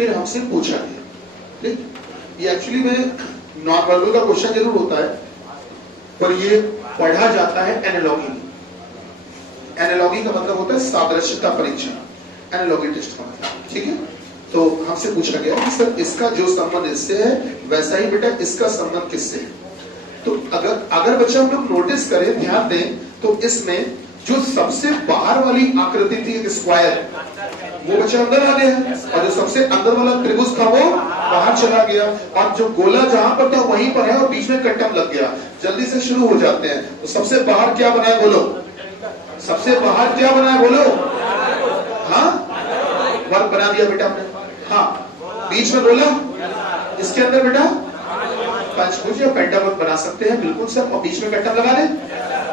फिर हमसे पूछा गया। ठीक, ये एक्चुअली में नॉन वर्बल का क्वेश्चन जरूर होता है, पर ये पढ़ा जाता है एनालॉगी में। एनालॉगी का मतलब होता है सादृश्यता परीक्षण, एनालॉगी टेस्ट का मतलब। ठीक है, तो हमसे पूछा गया कि सर इसका जो संबंध इससे है वैसा ही बेटा इसका संबंध किससे है। तो अगर बच्चा हम लोग नोटिस करें, ध्यान दें, तो इसमें जो सबसे बाहर वाली आकृति थी एक स्क्वायर, वो बच्चा अंदर आ गया, और जो सबसे अंदर वाला त्रिभुज था वो बाहर चला गया, और जो गोला जहां पर था वहीं पर है और बीच में कट्टम लग गया। जल्दी से शुरू हो जाते हैं। तो सबसे बाहर क्या बना है बोलो, सबसे बाहर क्या बना है बोलो, हाँ वर्ग बना दिया बेटा आपने, हाँ बीच में गोला, इसके अंदर बेटा पंचभुज या पेंटागन बना सकते हैं, बिल्कुल सर, और बीच में कट्टम लगा दें।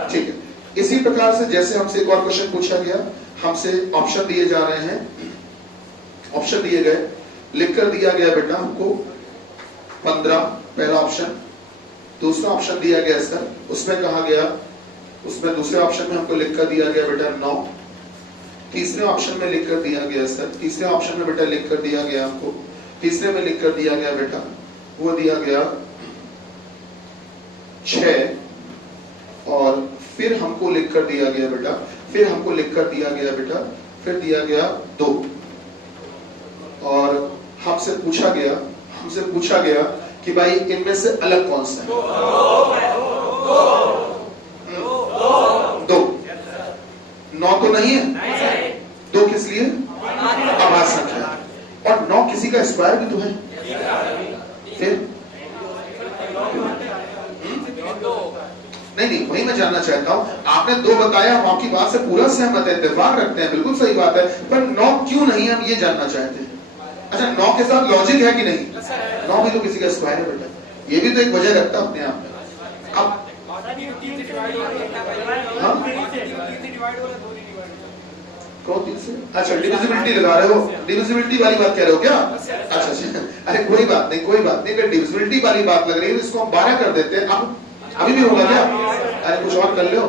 ठीक है, इसी प्रकार से जैसे हमसे एक और क्वेश्चन पूछा गया, हमसे ऑप्शन दिए जा रहे हैं, ऑप्शन दिए गए, लिख कर दिया गया बेटा हमको 15 पहला ऑप्शन, दूसरा ऑप्शन दिया गया सर, उसमें कहा गया, उसमें दूसरे ऑप्शन में हमको लिख कर दिया गया बेटा 9, तीसरे ऑप्शन में लिख कर दिया गया सर, तीसरे ऑप्शन में बेटा लिख कर दिया गया हमको, तीसरे में लिख कर दिया गया बेटा वो दिया गया 6, और फिर हमको लिख कर दिया गया बेटा, फिर हमको लिख कर दिया गया बेटा, फिर दिया गया 2, और हमसे पूछा गया कि भाई इनमें से अलग कौन सा है। 2, 9 तो नहीं है, 2 किस लिए, आभास संख्या, और 9 किसी का स्क्वायर भी तो है, फिर नहीं, वही मैं जानना चाहता हूँ। आपने 2 बताया, हम आपकी बात से पूरा सहमत है, इत्तेफाक रखते हैं, बिल्कुल सही बात है, पर 9 क्यों नहीं, हम ये जानना चाहते हैं। अच्छा, 9 के साथ लॉजिक है कि नहीं, 9 भी तो किसी का स्क्वायर है बेटा, ये भी तो एक वजह रखता अपने आप में। अब अच्छा डिविजिबिलिटी लगा रहे हो, डिविजिबिलिटी वाली बात कह रहे हो क्या? अच्छा, अरे कोई बात नहीं, अगर डिविजिबिलिटी वाली बात लग रही है तो इसको हम 12 कर देते हैं। अब अभी भी होगा क्या? अरे कुछ और कर लो,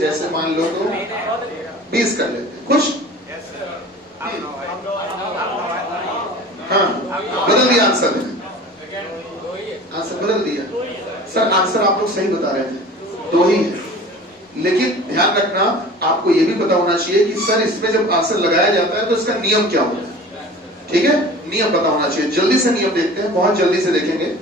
जैसे मान लो तो 20 कर लेते, खुश? हाँ, बदल दिया आंसर बदल दिया सर, आंसर आप लोग सही बता रहे थे, 2 ही है, लेकिन ध्यान रखना आपको ये भी पता होना चाहिए कि सर इसमें जब आंसर लगाया जाता है तो इसका नियम क्या होता है। ठीक है, नियम पता होना चाहिए। जल्दी से नियम देखते हैं, बहुत जल्दी से देखेंगे,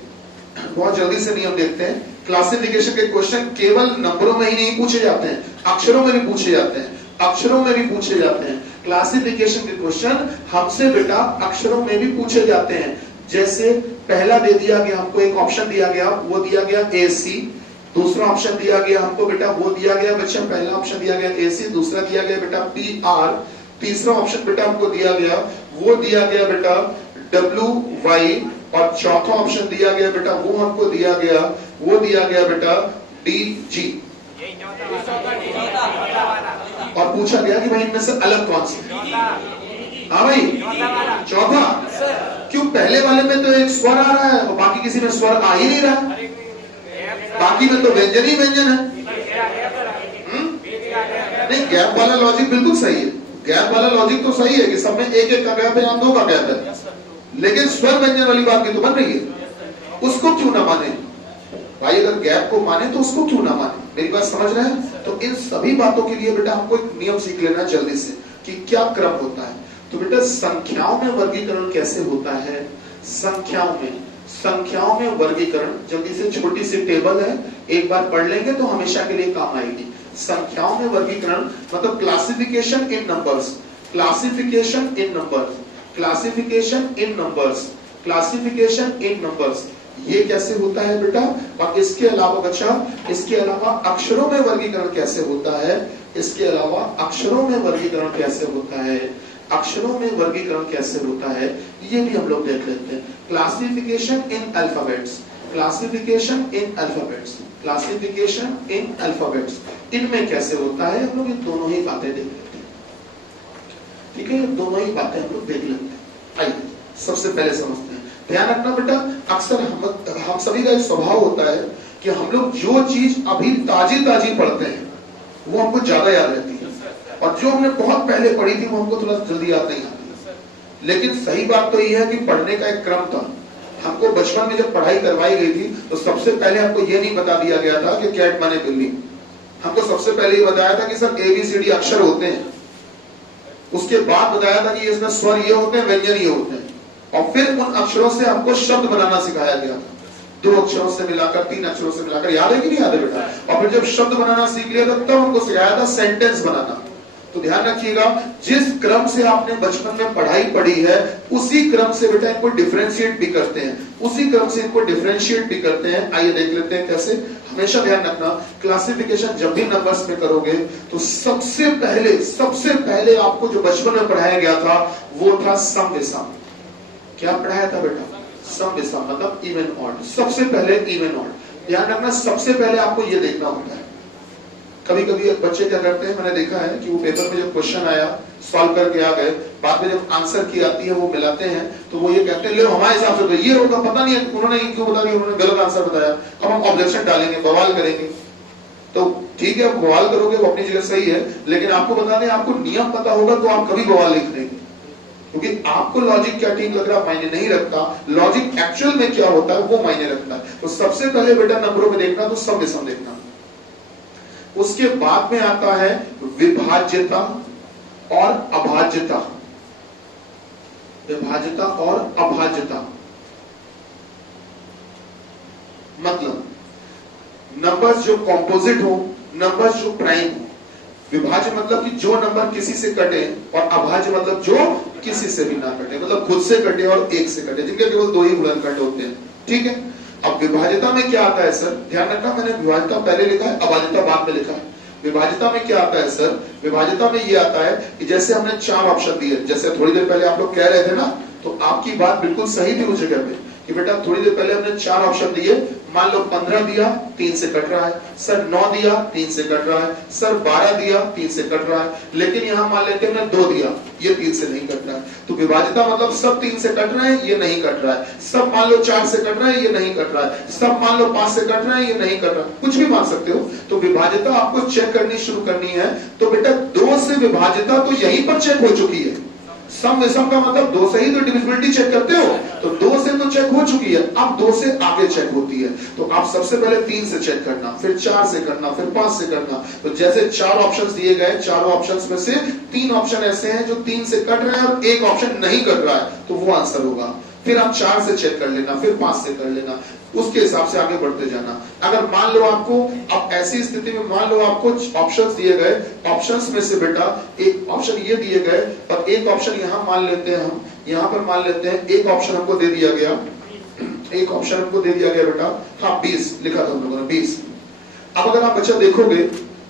बहुत जल्दी से नियम देखते हैं। क्लासिफिकेशन के क्वेश्चन केवल नंबरों में ही नहीं पूछे जाते हैं, अक्षरों में भी पूछे जाते हैं, अक्षरों में भी पूछे जाते हैं। क्लासिफिकेशन के क्वेश्चन हमसे बेटा अक्षरों में भी पूछे जाते हैं। जैसे पहला दे दिया गया हमको, एक ऑप्शन दिया गया, वो दिया गया AC, दूसरा ऑप्शन दिया गया हमको बेटा, वो दिया गया बच्चा, पहला ऑप्शन दिया गया AC, दूसरा दिया गया बेटा PR, तीसरा ऑप्शन बेटा हमको दिया गया, वो दिया गया बेटा WY, और चौथा ऑप्शन दिया गया बेटा, वो हमको दिया गया, वो दिया गया बेटा DG, और पूछा गया कि भाई इनमें से अलग कौन सा। हाँ भाई, चौथा, क्यों? पहले वाले में तो एक स्वर आ रहा है और बाकी किसी में स्वर आ ही नहीं रहा, बाकी में तो व्यंजन ही व्यंजन है। नहीं, गैप वाला लॉजिक बिल्कुल सही है, गैप वाला लॉजिक तो सही है कि सब में एक एक का गैप है या 2 का गैप है, लेकिन स्वर व्यंजन वाली बात भी तो बन रही है, उसको क्यों ना माने भाई? अगर गैप को माने तो उसको क्यों ना माने? मेरी बात समझ रहे हैं? तो इन सभी बातों के लिए बेटा हमको एक नियम सीख लेना है जल्दी से कि क्या क्रम होता है। तो बेटा संख्याओं में वर्गीकरण कैसे होता है? संख्याओं में वर्गीकरण, जल्दी से, छोटी सी टेबल है, एक बार पढ़ लेंगे तो हमेशा के लिए काम आएगी। संख्याओं में वर्गीकरण मतलब क्लासिफिकेशन इन नंबर्स, क्लासिफिकेशन इन नंबर्स, क्लासिफिकेशन इन नंबर्स, क्लासिफिकेशन इन नंबर्स, ये कैसे होता है बेटा? और इसके अलावा बच्चा, इसके अलावा अक्षरों में वर्गीकरण कैसे होता है? इसके अलावा अक्षरों में वर्गीकरण कैसे होता है? अक्षरों में वर्गीकरण कैसे होता है, ये भी हम लोग देख लेते हैं। क्लासिफिकेशन इन अल्फाबेट्स, क्लासिफिकेशन इन अल्फाबेट्स, क्लासिफिकेशन इन अल्फाबेट्स, इनमें कैसे होता है? हम लोग इन दोनों ही बातें देख लेते हैं। ठीक है, दोनों ही बातें हम लोग देख लेते हैं। आइए सबसे पहले समझते हैं। ध्यान रखना बेटा, अक्सर हम सभी का एक स्वभाव होता है कि हम लोग जो चीज अभी ताजी पढ़ते हैं वो हमको ज्यादा याद रहती है, और जो हमने बहुत पहले पढ़ी थी वो हमको थोड़ा जल्दी याद नहीं आती। लेकिन सही बात तो यह है कि पढ़ने का एक क्रम था। हमको बचपन में जब पढ़ाई करवाई गई थी तो सबसे पहले हमको यह नहीं बता दिया गया था कि कैट माने बिल्ली। हमको सबसे पहले ये बताया था कि सर ABCD अक्षर होते हैं, उसके बाद बताया था कि इसमें स्वर ये होते हैं, व्यंजन ये होते हैं, और फिर उन अक्षरों से हमको शब्द बनाना सिखाया गया था। 2 अक्षरों से मिलाकर, 3 अक्षरों से मिलाकर। याद है कि नहीं याद है बेटा? और फिर जब शब्द बनाना सीख लिया था तब हमको सिखाया था सेंटेंस बनाना। तो ध्यान रखिएगा, जिस क्रम से आपने बचपन में पढ़ाई पढ़ी है उसी क्रम से बेटा इनको डिफरेंशिएट भी करते हैं, उसी क्रम से इनको डिफरेंशिएट भी करते हैं। आइए देख लेते हैं कैसे। हमेशा ध्यान रखना, क्लासिफिकेशन जब भी नंबर्स में करोगे तो सबसे पहले आपको जो बचपन में पढ़ाया गया था वो था सम विषम। क्या पढ़ाया था बेटा? सम विषम, मतलब इवन ऑड। सबसे पहले इवन ऑड। ध्यान रखना, सबसे पहले आपको ये देखना होता है। कभी कभी बच्चे क्या करते हैं, मैंने देखा है कि वो पेपर में जब क्वेश्चन आया सॉल्व करके आ गए, बाद में जब आंसर की आती है वो मिलाते हैं तो वो ये कहते हैं ले हमारे हिसाब से तो ये होगा, पता नहीं है उन्होंने क्यों बता दिया, उन्होंने गलत आंसर बताया, अब हम ऑब्जेक्शन डालेंगे, बवाल करेंगे। तो ठीक है, बवाल करोगे वो अपनी जगह सही है, लेकिन आपको बता दें आपको नियम पता होगा तो आप कभी बवाल नहीं करेंगे, क्योंकि आपको लॉजिक क्या ठीक लग रहा मायने नहीं रखता, लॉजिक एक्चुअल में क्या होता है वो मायने रखता है। तो सबसे पहले बेटा नंबरों में देखना तो सम विषम देखना। उसके बाद में आता है विभाज्यता और अभाज्यता। विभाज्यता और अभाज्यता मतलब नंबर्स जो कॉम्पोजिट हो, नंबर्स जो प्राइम हो। विभाज्य मतलब कि जो नंबर किसी से कटे, और अभाज्य मतलब जो किसी से भी ना कटे, मतलब खुद से कटे और एक से कटे, जिनके केवल 2 ही गुणनखंड होते हैं। ठीक है, अब विभाज्यता में क्या आता है सर? ध्यान रखना, मैंने विभाज्यता पहले लिखा है, अभाज्यता बाद में लिखा है। विभाज्यता में क्या आता है सर? विभाज्यता में ये आता है कि जैसे हमने 4 ऑप्शन दिए, जैसे थोड़ी देर पहले आप लोग कह रहे थे ना, तो आपकी बात बिल्कुल सही थी उस जगह पे कि बेटा थोड़ी देर पहले हमने 4 ऑप्शन दिए, मान लो 15 दिया 3 से कट रहा है, सर 9 दिया 3 से कट रहा है, सर 12 दिया 3 से कट रहा है, लेकिन यहां मान लेते हैं 2 दिया, ये 3 से नहीं कट रहा है। तो विभाज्यता मतलब सब 3 से कट रहे हैं, ये नहीं कट रहा है, सब मान लो 4 से कट रहे हैं, ये नहीं कट रहा है, सब मान लो 5 से कट रहे हैं, ये नहीं कट रहा, कुछ भी मान सकते हो। तो विभाज्यता आपको चेक करनी शुरू करनी है, तो बेटा 2 से विभाज्यता तो यहीं पर चेक हो चुकी है। सम विषम का मतलब 2 से ही तो डिविजिबिलिटी चेक करते हो, तो 2 से तो चेक हो चुकी है, अब 2 से आगे चेक होती है। तो आप सबसे पहले 3 से चेक करना, फिर 4 से करना, फिर 5 से करना। तो जैसे 4 ऑप्शंस दिए गए, 4 ऑप्शंस में से 3 ऑप्शन ऐसे हैं जो 3 से कट रहे हैं और 1 ऑप्शन नहीं कट रहा है, तो वो आंसर होगा। फिर आप 4 से चेक कर लेना, फिर 5 से कर लेना, उसके हिसाब से आगे बढ़ते जाना। अगर मान लो आपको, अब ऐसी स्थिति में मान लो आपको ऑप्शंस दिए गए, ऑप्शंस में से बेटा एक ऑप्शन ये दिए गए और एक ऑप्शन यहां मान लेते हैं, हम यहां पर मान लेते हैं एक ऑप्शन हमको दे दिया गया, एक ऑप्शन हमको दे दिया गया बेटा, हाँ 20 लिखा था हम लोगों ने 20। अब अगर आप बच्चा देखोगे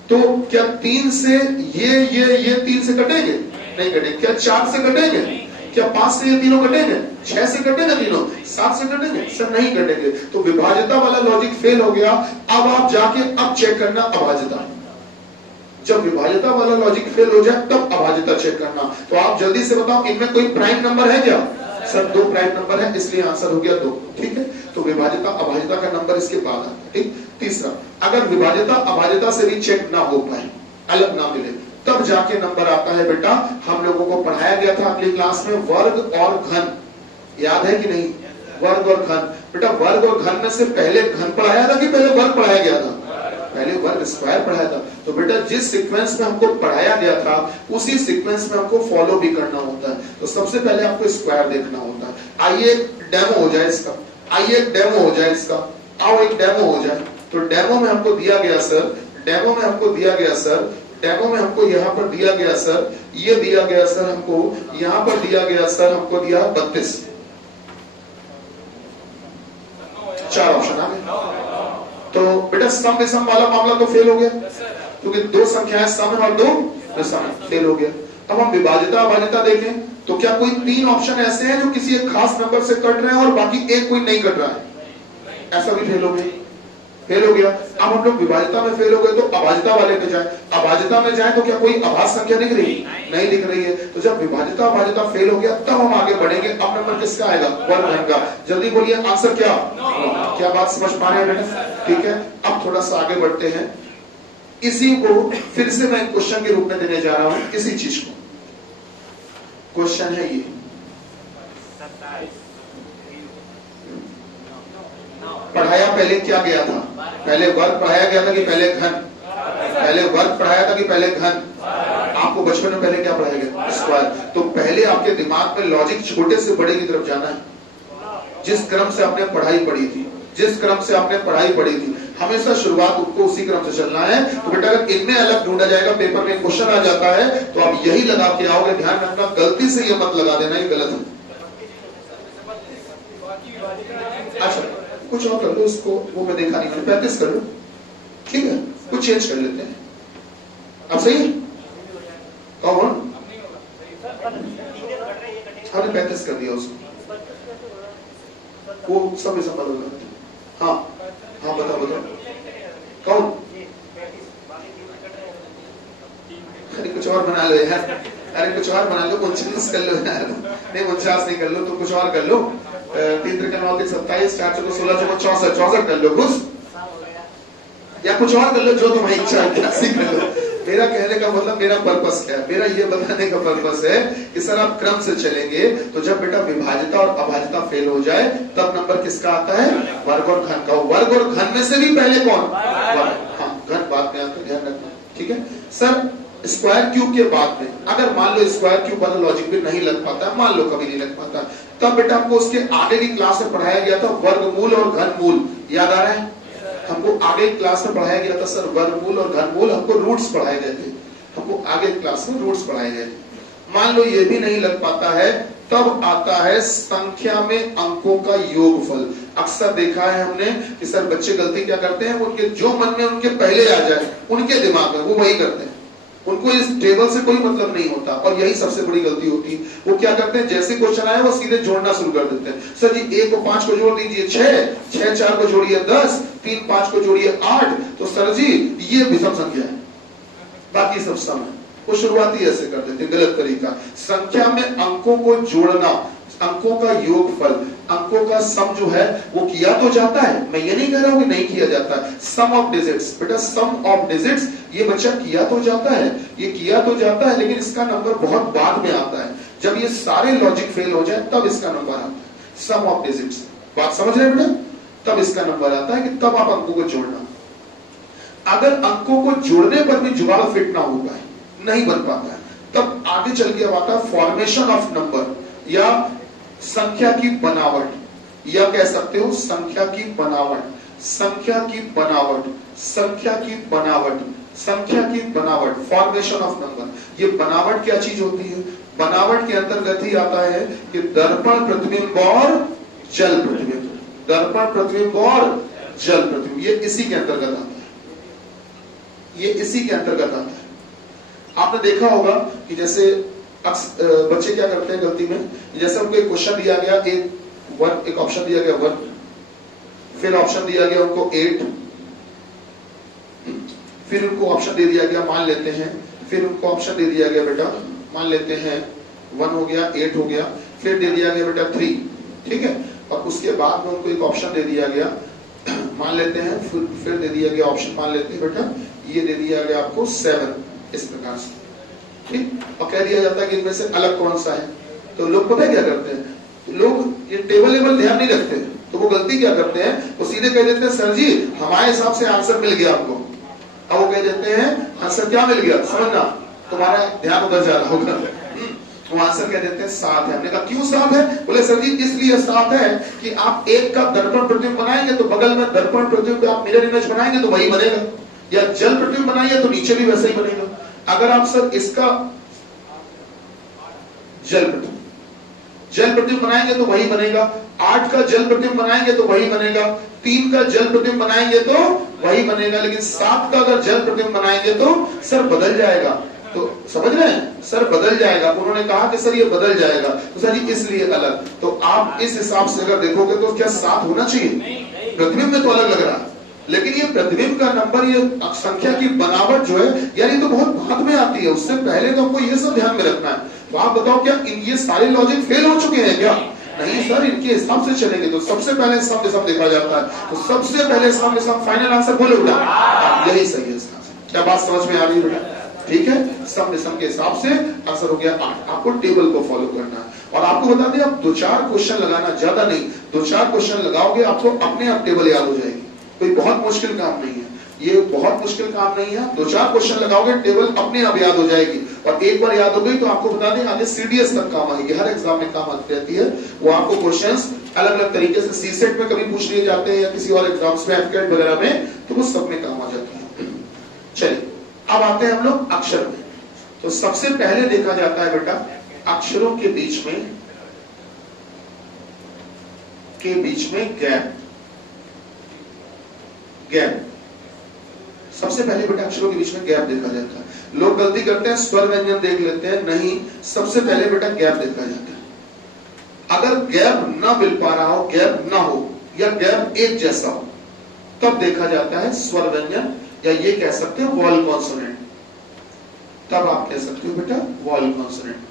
तो क्या 3 से ये 3 से कटेंगे? नहीं कटेंगे। क्या 4 से कटेंगे? क्या 5 से ये तीनों कटेंगे? 6 से कटेंगे तीनों? 7 से कटेंगे? सर नहीं कटेंगे। तो विभाज्यता वाला लॉजिक फेल हो गया। अब आप जाके अब चेक करना अभाज्यता। जब विभाज्यता वाला लॉजिक फेल हो जाए तब अभाज्यता चेक करना। तो आप जल्दी से बताओ इनमें कोई प्राइम नंबर है क्या? सर 2 प्राइम नंबर है, इसलिए आंसर हो गया 2। ठीक है, तो विभाज्यता अभाज्यता का नंबर इसके बाद आता है। ठीक, तीसरा, अगर विभाज्यता अभाज्यता से भी चेक ना हो पाए, अलग ना मिले, तब जाके नंबर आता है बेटा, हम लोगों को पढ़ाया गया था अगली क्लास में वर्ग और घन, याद है कि नहीं? वर्ग और घन। बेटा वर्ग और घन में से पहले घन पढ़ाया था कि पहले वर्ग पढ़ाया गया था? पहले वर्ग स्क्वायर पढ़ाया था। तो बेटा जिस सीक्वेंस में हमको पढ़ाया गया था उसी सीक्वेंस में हमको फॉलो भी करना होता है। तो सबसे पहले आपको स्क्वायर देखना होता है। आइए डेमो हो जाए इसका, आइए डेमो हो जाए इसका, आओ एक डेमो हो जाए। तो डेमो में हमको दिया गया सर, डेमो में हमको दिया गया सर, डेमो में हमको यहाँ पर दिया गया सर, ये दिया गया सर हमको, यहाँ पर दिया गया सर हमको दिया 32। 4 ऑप्शन आ गए। तो बेटा सम विषम वाला मामला तो फेल हो गया, क्योंकि 2 संख्याएं सम और 2 विषम, फेल हो गया। अब हम विभाज्यता अभाज्यता देखें तो क्या कोई 3 ऑप्शन ऐसे हैं जो किसी एक खास नंबर से कट रहे हैं और बाकी एक कोई नहीं कट रहा है? ऐसा भी फेल हो गया, फेल हो गया। अब हम लोग विभाज्यता में फेल हो गए तो अभाज्यता वाले पे जाए। अभाज्यता में जाए तो क्या कोई अभाज्य संख्या दिख रही? नहीं दिख रही है। तो जब विभाज्यता अभाज्यता फेल हो गया तब हम आगे बढ़ेंगे। अब नंबर किसका आएगा? वर्ग घन का। जल्दी बोलिए आंसर क्या? क्या बात समझ पा रहे हैं बेटा? ठीक है, अब थोड़ा सा आगे बढ़ते हैं। इसी को फिर से मैं क्वेश्चन के रूप में देने जा रहा हूं, इसी चीज को। क्वेश्चन है ये, पढ़ाया पहले क्या गया था? पहले वर्ग पढ़ाया गया था कि पहले घन? पहले वर्ग पढ़ाया था कि पहले घन? आपको बचपन में पहले क्या पढ़ाया गया? स्क्वायर। तो पहले आपके दिमाग में लॉजिक छोटे से बड़े की तरफ जाना है। जिस क्रम से आपने पढ़ाई पढ़ी थी, जिस क्रम से आपने पढ़ाई पढ़ी थी, हमेशा शुरुआत उनको उसी क्रम से चलना है। तो बेटा अगर इनमें अलग ढूंढा जाएगा, पेपर में क्वेश्चन आ जाता है तो आप यही लगा के आओगे। ध्यान रखना, गलती से ये मत लगा देना, ये गलत है। अच्छा कुछ और कर लो इसको, वो मैं देखा नहीं, मैंने 35 कर लो, ठीक है, कुछ चेंज कर लेते हैं। अब सही है? कौन? हमने 35 कर दिया उसको, वो सब ऐसा बदल। हाँ हाँ बताओ बताओ कौन? अरे कुछ और बना लो यार, अरे कुछ और बना लो, 49 कर लो यार, नहीं 49 नहीं कर लो तो कुछ और कर लो। 3 त्रिक 9 3 27, 4 चौको 16 चौको 64, 64 कर लो कुछ, या कुछ और कर लो जो तुम्हारी इच्छा है, 80 कर लो। मेरा कहने का मतलब, मेरा पर्पस क्या है? मेरा ये बताने का पर्पस है कि सर आप क्रम से चलेंगे तो जब बेटा विभाजिता और अभाजिता फेल हो जाए तब नंबर किसका आता है? वर्ग और घन का। वर्ग और घन में से भी पहले कौन? वर्ग। हाँ घन बाद में आता है, ध्यान रखना, ठीक है सर। स्क्वायर क्यूब के बाद में अगर मान लो स्क्वायर क्यूब वाला लॉजिक भी नहीं लग पाता, मान लो कभी नहीं लग पाता, तब बेटा हमको उसके आगे की क्लास में पढ़ाया गया था वर्गमूल और घनमूल। याद आ रहा है? हमको आगे क्लास में पढ़ाया गया था सर वर्गमूल और घनमूल, हमको रूट्स पढ़ाए गए थे, हमको आगे क्लास में रूट्स पढ़ाए गए थे। मान लो ये भी नहीं लग पाता है, तब आता है संख्या में अंकों का योगफल। अक्सर देखा है हमने कि सर बच्चे गलती क्या करते हैं, उनके जो मन में उनके पहले आ जाए उनके दिमाग में वो वही करते हैं, उनको इस टेबल से कोई मतलब नहीं होता, और यही सबसे बड़ी गलती होती है। वो क्या करते हैं, जैसे क्वेश्चन आया वो सीधे जोड़ना शुरू कर देते हैं। सर जी 1 को 5 को जोड़ दीजिए 6, 6 4 को जोड़िए 10, 3 5 को जोड़िए 8, तो सर जी ये विषम संख्या है, बाकी सब सम है। वो शुरुआती ऐसे कर देते हैं, गलत तरीका। संख्या में अंकों को जोड़ना, अंकों का योगफल, अंकों का सम जो है वो किया तो जाता है, मैं ये नहीं कह रहा हूं कि नहीं किया जाता है। सम ऑफ डिजिट्स, बेटा सम ऑफ डिजिट्स ये बच्चा किया तो जाता है, ये किया तो जाता है, लेकिन इसका नंबर बहुत बाद में आता है। जब ये सारे लॉजिक फेल हो जाए तब इसका नंबर आता है। सम ऑफ डिजिट्स, बात समझ रहे हैं बेटा? तब इसका नंबर आता है कि तब आप अंकों को जोड़ना। अगर अंकों को जोड़ने पर भी जुगाड़ फिट ना हो पाए, नहीं बन पाता है, तब आगे चल के आता है फॉर्मेशन ऑफ नंबर, या संख्या की बनावट, या कह सकते हो संख्या की बनावट, संख्या की बनावट, संख्या की बनावट, संख्या की बनावट, फॉर्मेशन ऑफ नंबर। ये बनावट क्या चीज होती है? बनावट के अंतर्गत ही आता है कि दर्पण प्रतिबिंब और जल प्रतिबिंब, दर्पण प्रतिबिंब और जल प्रतिबिंब, ये इसी के अंतर्गत आता है, ये इसी के अंतर्गत आता है। आपने देखा होगा कि जैसे बच्चे क्या करते हैं गलती में, जैसे उनको एक क्वेश्चन दिया गया, एक ऑप्शन दिया गया 1, फिर ऑप्शन दिया गया उनको 8, फिर उनको ऑप्शन दे दिया गया, मान लेते हैं, फिर उनको ऑप्शन दे दिया गया बेटा, मान लेते हैं 1 हो गया, 8 हो गया, फिर दे दिया गया बेटा 3, ठीक है, और उसके बाद में उनको एक ऑप्शन दे दिया गया, मान लेते हैं, फिर दे दिया गया ऑप्शन, मान लेते हैं बेटा ये दे दिया गया आपको 7, इस प्रकार से, ठीक, और कह दिया जाता है कि इनमें से अलग कौन सा है। तो लोग पता है क्या करते हैं, लोग ये टेबल ध्यान नहीं रखते, तो वो गलती क्या करते हैं, वो सीधे कह देते हैं सर जी हमारे हिसाब से आंसर मिल गया आपको। अब वो कह देते हैं आंसर क्या मिल गया, समझना, तुम्हारा ध्यान उधर जा रहा होगा। वो आंसर कह देते हैं 7 है। हमने कहा क्यों 7 है? बोले सर जी इसलिए 7 है कि आप एक का दर्पण प्रतिबिंब बनाएंगे तो बगल में दर्पण प्रतिबिंब आप मिरर इमेज बनाएंगे तो वही बनेगा, या जल प्रतिबिंब बनाइए तो नीचे भी वैसे ही बनेगा। अगर आप सर इसका जल प्रतिबिंब बनाएंगे तो वही बनेगा, 8 का जल प्रतिबिंब बनाएंगे तो वही बनेगा, 3 का जल प्रतिबिंब बनाएंगे तो वही बनेगा, लेकिन 7 का अगर जल प्रतिबिंब बनाएंगे तो सर बदल जाएगा। तो समझ रहे हैं, सर बदल जाएगा। उन्होंने कहा कि सर ये बदल जाएगा, तो सर जी इसलिए अलग। तो आप इस हिसाब से अगर देखोगे तो क्या 7 होना चाहिए? प्रतिबिंब में तो अलग लग रहा है, लेकिन ये प्रतिबिंब का नंबर, ये संख्या की बनावट जो है यार ये तो बहुत बाद में आती है, उससे पहले तो हमको ये सब ध्यान में रखना है। तो आप बताओ क्या ये सारे लॉजिक फेल हो चुके हैं क्या? नहीं सर, इनके हिसाब से चलेंगे तो सबसे पहले सम देखा जाता है, तो सबसे पहले सम फाइनल आंसर बोले बेटा यही सही है इसका। क्या बात समझ में आ रही है बेटा? ठीक है, सम विषम के हिसाब से आंसर हो गया 8। आपको टेबल को फॉलो करना है। और आपको बता दें, आप 2-4 क्वेश्चन लगाना, ज्यादा नहीं, 2-4 क्वेश्चन लगाओगे आपको अपने आप टेबल याद हो जाएगी। कोई बहुत मुश्किल काम नहीं है, ये बहुत मुश्किल काम नहीं है। 2-4 क्वेश्चन लगाओगे टेबल अपने आप याद हो जाएगी। और एक बार याद हो गई तो आपको बता दें आगे सीडीएस तक काम आएगी, हर एग्जाम में काम आती रहती है। वो आपको क्वेश्चंस अलग अलग तरीके से सीसेट में कभी पूछ लिए जाते हैं या किसी और एग्जाम्स में, एफकेट वगैरह में, तो वो सब में काम आ जाती है। चलिए अब आते हैं हम लोग अक्षर में। तो सबसे पहले देखा जाता है बेटा अक्षरों के बीच में गैप। सबसे पहले बेटा अक्षरों के बीच में गैप देखा जाता है। लोग गलती करते हैं, स्वर व्यंजन देख लेते हैं, नहीं, सबसे पहले बेटा गैप देखा जाता है। अगर गैप ना मिल पा रहा हो, गैप ना हो या गैप एक जैसा हो, तब देखा जाता है स्वर व्यंजन, या ये कह सकते हो वॉल कॉन्सोनेंट। तब आप कह सकते हो बेटा वॉल कॉन्सोनेंट।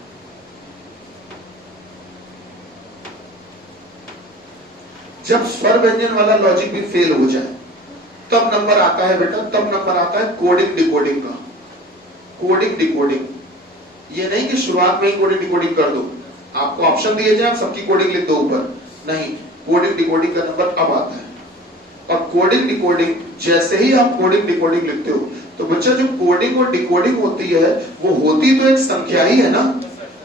जब स्वर व्यंजन वाला लॉजिक भी फेल हो जाए तब नंबर आता है बेटा, तब नंबर आता है कोडिंग डिकोडिंग का। कोडिंग डिकोडिंग, ये नहीं कि शुरुआत में ही कोडिंग डिकोडिंग कर दो, आपको ऑप्शन दिए जाए सबकी कोडिंग लिख दो ऊपर, नहीं, कोडिंग डिकोडिंग का नंबर अब आता है। और कोडिंग डिकोडिंग, जैसे ही आप कोडिंग डिकोडिंग लिखते हो तो बच्चा जो कोडिंग और डिकोडिंग होती है वो होती तो एक संख्या ही है ना।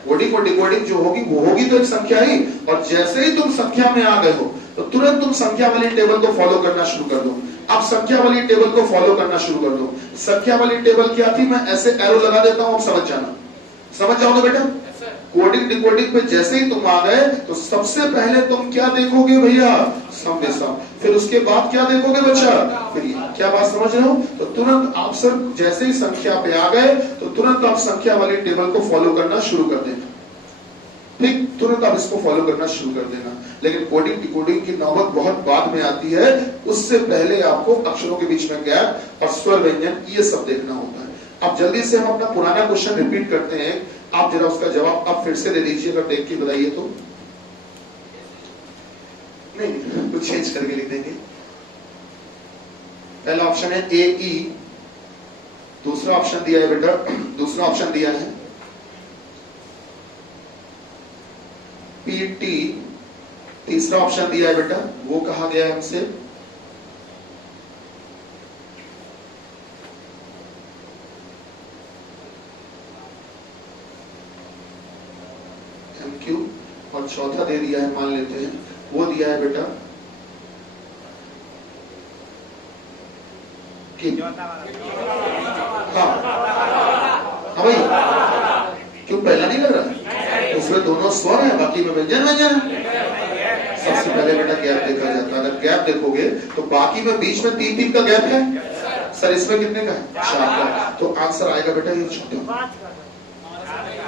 कोडिंग और डिकोडिंग जो होगी वो होगी तो एक संख्या ही, और जैसे ही तुम संख्या में आ गए हो तो तुरंत तुम संख्या वाली टेबल को फॉलो करना शुरू कर दो। अब संख्या वाली टेबल को फॉलो करना शुरू कर दो। संख्या वाली टेबल क्या थी, मैं ऐसे एरो लगा देता हूं, आप समझ जाना, समझ जाओगे बेटा। कोडिंग डिकोडिंग पे जैसे ही तुम आ गए तो सबसे पहले तुम क्या देखोगे भैया, सम विषम, फिर उसके बाद क्या देखोगे बच्चा, फिर ये। क्या बात समझ रहे हो। तो तुरंत आप सर जैसे ही संख्या पे आ गए तो तुरंत आप संख्या वाली टेबल को फॉलो करना शुरू कर देना, ठीक, तुरंत आप इसको फॉलो करना शुरू कर देना। लेकिन कोडिंग डिकोडिंग की नौबत बहुत बाद में आती है, उससे पहले आपको अक्षरों के बीच में गैप और स्वर व्यंजन ये सब देखना होता है। अब जल्दी से हम अपना पुराना क्वेश्चन रिपीट करते हैं, आप जरा उसका जवाब अब फिर से दे दीजिए, अगर देख के बताइए तो। नहीं, कुछ चेंज करके लिख देंगे। पहला ऑप्शन है ए ई, दूसरा ऑप्शन दिया है बेटा, दूसरा ऑप्शन दिया है पी टी, तीसरा ऑप्शन दिया है बेटा, वो कहा गया है हमसे एमक्यू, और चौथा दे दिया है, मान लेते हैं वो दिया है बेटा हाँ भाई, क्यों पहला नहीं लग रहा, उसमें दोनों स्वर है, बाकी में व्यंजन व्यंजन है। सबसे पहले बेटा गैप देखा जाता है। अगर गैप देखोगे तो बाकी में बीच में 3-3 का गैप है सर, इसमें कितने का है, 4 का, तो आंसर आएगा बेटा ये छोटा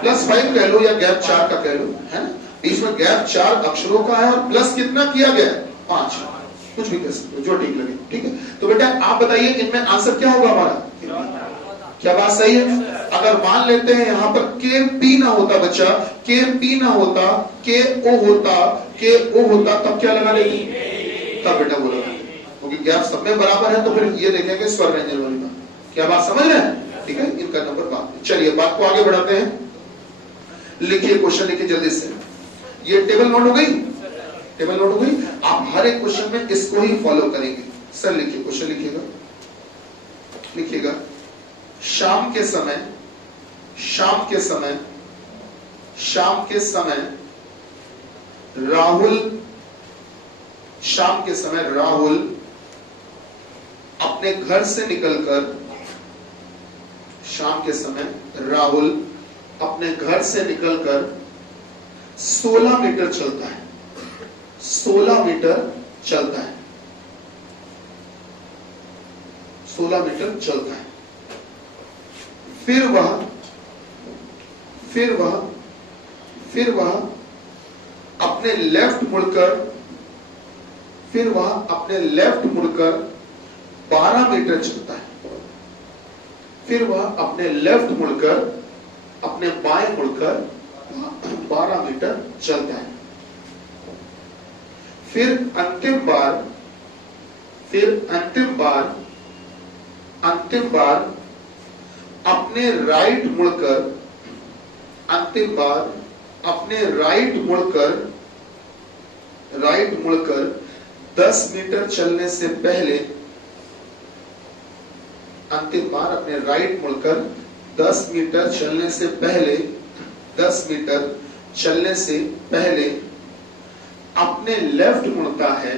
+5 कह लो या गैप 4 का कह लो, है ना। बीच में गैप 4 अक्षरों का है और प्लस कितना किया गया है, 5, कुछ भी कह सकते हो जो ठीक लगे, ठीक है। तो बेटा आप बताइए इनमें आंसर क्या होगा हमारा, क्या बात सही है। अगर मान लेते हैं यहाँ पर के पी ना होता बच्चा, के पी ना होता, के ओ होता, के ओ होता, तब क्या लगा लेते, तब बेटा वो लगा, क्योंकि गैप सब में बराबर है तो फिर ये देखेंगे स्वर व्यंजन वाली बात। क्या बात समझ रहे हैं, ठीक है। इनका नंबर बात, चलिए बात को आगे बढ़ाते हैं। लिखिए क्वेश्चन, लिखिए जल्दी से। ये टेबल नोट हो गई, टेबल नोट हो गई। आप हर एक क्वेश्चन में इसको ही फॉलो करेंगे। सर लिखिए क्वेश्चन, लिखिएगा, लिखिएगा। शाम के समय, शाम के समय, शाम के समय राहुल, शाम के समय राहुल अपने घर से निकलकर, शाम के समय राहुल अपने घर से निकलकर 16 मीटर चलता है, 16 मीटर चलता है, 16 मीटर चलता है। फिर वह अपने लेफ्ट मुड़कर, फिर वह अपने लेफ्ट मुड़कर 12 मीटर चलता है। फिर वह अपने लेफ्ट मुड़कर, अपने बाएं मुड़कर 12 मीटर चलता है। फिर अंतिम बार अपने अपने राइट मुड़कर, अंतिम बार अपने राइट मुड़कर 10 मीटर चलने से पहले, अंतिम बार अपने राइट मुड़कर 10 मीटर चलने से पहले, 10 मीटर चलने से पहले अपने लेफ्ट मुड़ता है,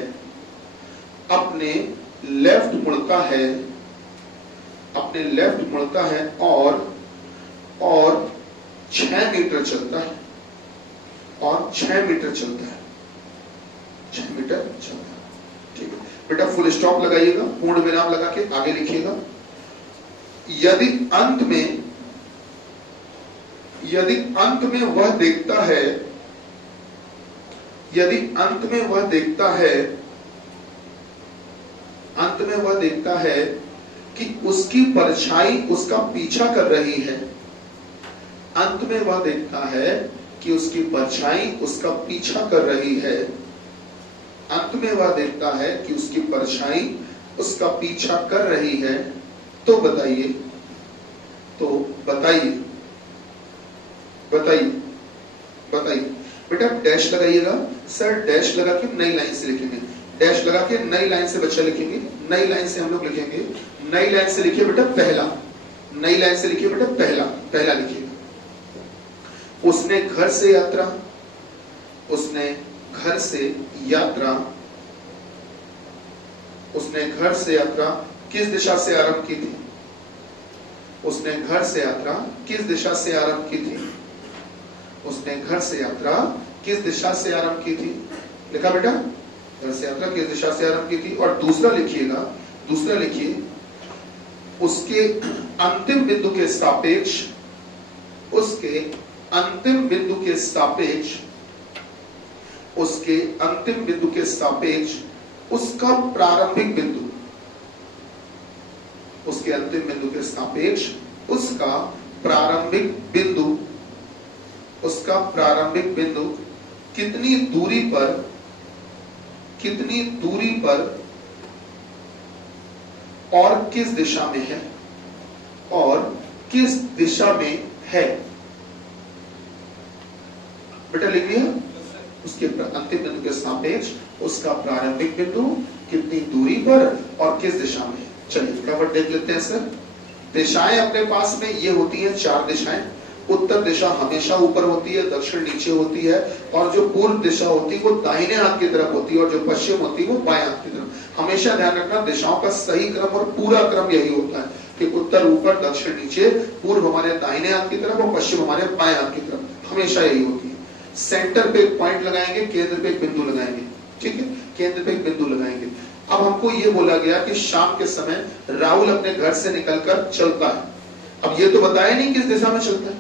अपने लेफ्ट मुड़ता है, अपने लेफ्ट मुड़ता है और 6 मीटर चलता है, और 6 मीटर चलता है, 6 मीटर चलता है। ठीक है बेटा, फुल स्टॉप लगाइएगा, पूर्ण विराम लगा के आगे लिखिएगा। यदि अंत में वह देखता है, यदि अंत में वह देखता है कि उसकी परछाई उसका पीछा कर रही है, अंत में वह देखता है कि उसकी परछाई उसका पीछा कर रही है, अंत में वह देखता है कि उसकी परछाई उसका पीछा कर रही है, तो बताइए बेटा डैश लगाइएगा। सर डैश लगा के नई लाइन से लिखेंगे, डैश लगा के नई लाइन से बच्चा लिखेंगे, नई लाइन से हम लोग लिखेंगे, नई लाइन से लिखिए बेटा पहला, नई लाइन से लिखिए बेटा पहला लिखिएगा। उसने घर से यात्रा किस दिशा से आरंभ की थी? उसने घर से यात्रा किस दिशा से आरंभ की थी? उसने घर से यात्रा किस दिशा से आरंभ की थी? लिखा बेटा, घर से यात्रा किस दिशा से आरंभ की थी। और दूसरा लिखिएगा, दूसरा लिखिए, उसके अंतिम बिंदु के सापेक्ष, उसके अंतिम बिंदु के सापेक्ष, उसके अंतिम बिंदु के सापेक्ष उसका प्रारंभिक बिंदु, उसके अंतिम बिंदु के सापेक्ष उसका प्रारंभिक बिंदु, उसका प्रारंभिक बिंदु कितनी दूरी पर और किस दिशा में है, और किस दिशा में है। बेटा लिख लिया, उसके अंतिम बिंदु के सापेक्ष उसका प्रारंभिक बिंदु कितनी दूरी पर और किस दिशा में है। चलिए फटाफट देख लेते हैं सर। दिशाएं अपने पास में ये होती हैं 4 दिशाएं। उत्तर दिशा हमेशा ऊपर होती है, दक्षिण नीचे होती है, और जो पूर्व दिशा होती है वो दाहिने हाथ की तरफ होती है, और जो पश्चिम होती है वो बाएं हाथ की तरफ। हमेशा ध्यान रखना दिशाओं का सही क्रम और पूरा क्रम यही होता है कि उत्तर ऊपर, दक्षिण नीचे, पूर्व हमारे दाहिने हाथ की तरफ और पश्चिम हमारे बाएं हाथ की तरफ, हमेशा यही होती है। सेंटर पे एक पॉइंट लगाएंगे, केंद्र पे एक बिंदु लगाएंगे, ठीक है, केंद्र पे एक बिंदु लगाएंगे। अब हमको ये बोला गया कि शाम के समय राहुल अपने घर से निकलकर चलता है। अब ये तो बताया नहीं किस दिशा में चलता है,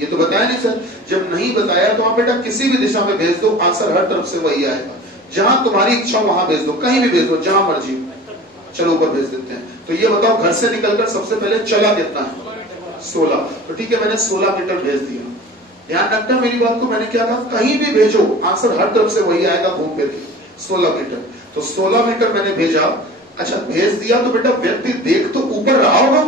ये तो बताया नहीं सर। जब नहीं बताया तो आप बेटा किसी भी दिशा में भेज दो, आंसर हर तरफ से वही आएगा। जहां तुम्हारी इच्छा वहां भेज दो, कहीं भी भेज दो, जहां मर्जी। चलो ऊपर भेज देते हैं। तो ये बताओ, घर से निकलकर सबसे पहले चला कितना है? 16। तो ठीक है, मैंने 16 मीटर भेज दिया। ध्यान रखना मेरी बात को, मैंने क्या कहा, कहीं भी भेजो आंसर हर तरफ से वही आएगा घूम फिर के। 16 मीटर, तो 16 मीटर मैंने भेजा। अच्छा भेज दिया तो बेटा व्यक्ति देख तो ऊपर रहा होगा,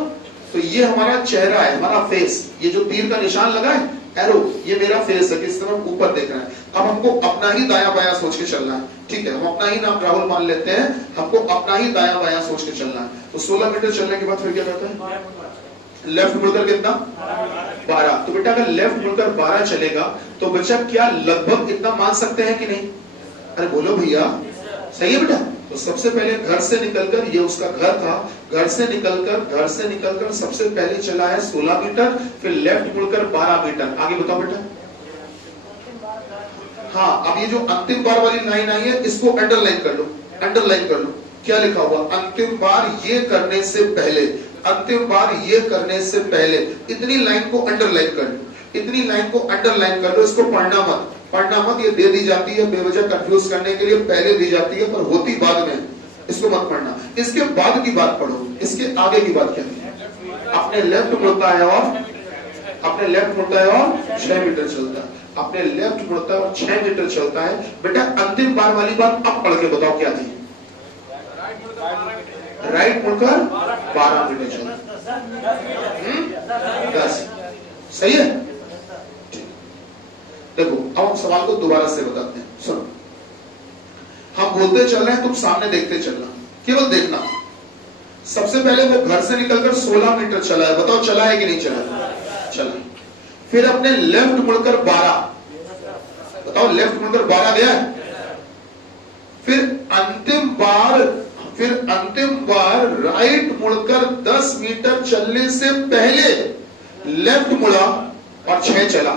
तो ये हमारा चेहरा है, हमारा फेस, ये जो तीर का निशान लगा है एरो, ये मेरा फेस है, किस तरफ ऊपर देख रहा है। अब हमको अपना ही दाया बाया सोच के चलना है, ठीक है, हम अपना ही नाम राहुल मान लेते हैं, हमको अपना ही दाया बाया सोच के चलना है। तो 16 मीटर चलने के बाद फिर क्या करता है? लेफ्ट मुड़कर कितना? 12। तो बेटा अगर लेफ्ट मुड़कर 12 चलेगा तो बच्चा क्या लगभग इतना मान सकते हैं कि नहीं? अरे बोलो भैया, सही है बेटा। तो सबसे पहले घर से निकलकर, ये उसका घर था, घर से निकलकर सबसे पहले चला है 16 मीटर, फिर लेफ्ट मुड़कर 12 मीटर। आगे बताओ बेटा। हाँ, अब ये जो अंतिम बार वाली लाइन आई है इसको अंडरलाइन कर लो, अंडरलाइन कर लो। क्या लिखा हुआ? अंतिम बार ये करने से पहले, अंतिम बार ये करने से पहले। इतनी लाइन को अंडरलाइन कर लो, इतनी लाइन को अंडरलाइन कर लो। इसको पढ़ना मत, पढ़ना मत, ये दे दी जाती है बेवजह कंफ्यूज करने के लिए, पहले दी जाती है पर होती बाद में, इसको मत पढ़ना। इसके बाद की बात पढ़ो, इसके आगे की बात क्या है? अपने लेफ्ट मुड़ता है और 6 मीटर चलता है, अपने लेफ्ट मुड़ता है और 6 मीटर चलता है। बेटा अंतिम बार वाली बात अब पढ़ के बताओ क्या थी? राइट मुड़कर 12 मीटर चलता। सही है? देखो अब हम सवाल को दोबारा से बताते हैं, सुनो। हम बोलते चल रहे हैं, तुम सामने देखते चलना, केवल देखना। सबसे पहले वो घर से निकलकर 16 मीटर चला है, बताओ चला है कि नहीं चला? चला। फिर अपने लेफ्ट मुड़कर 12, बताओ लेफ्ट मुड़कर 12 गया है। फिर अंतिम बार राइट मुड़कर 10 मीटर चलने से पहले लेफ्ट मुड़ा और 6 चला।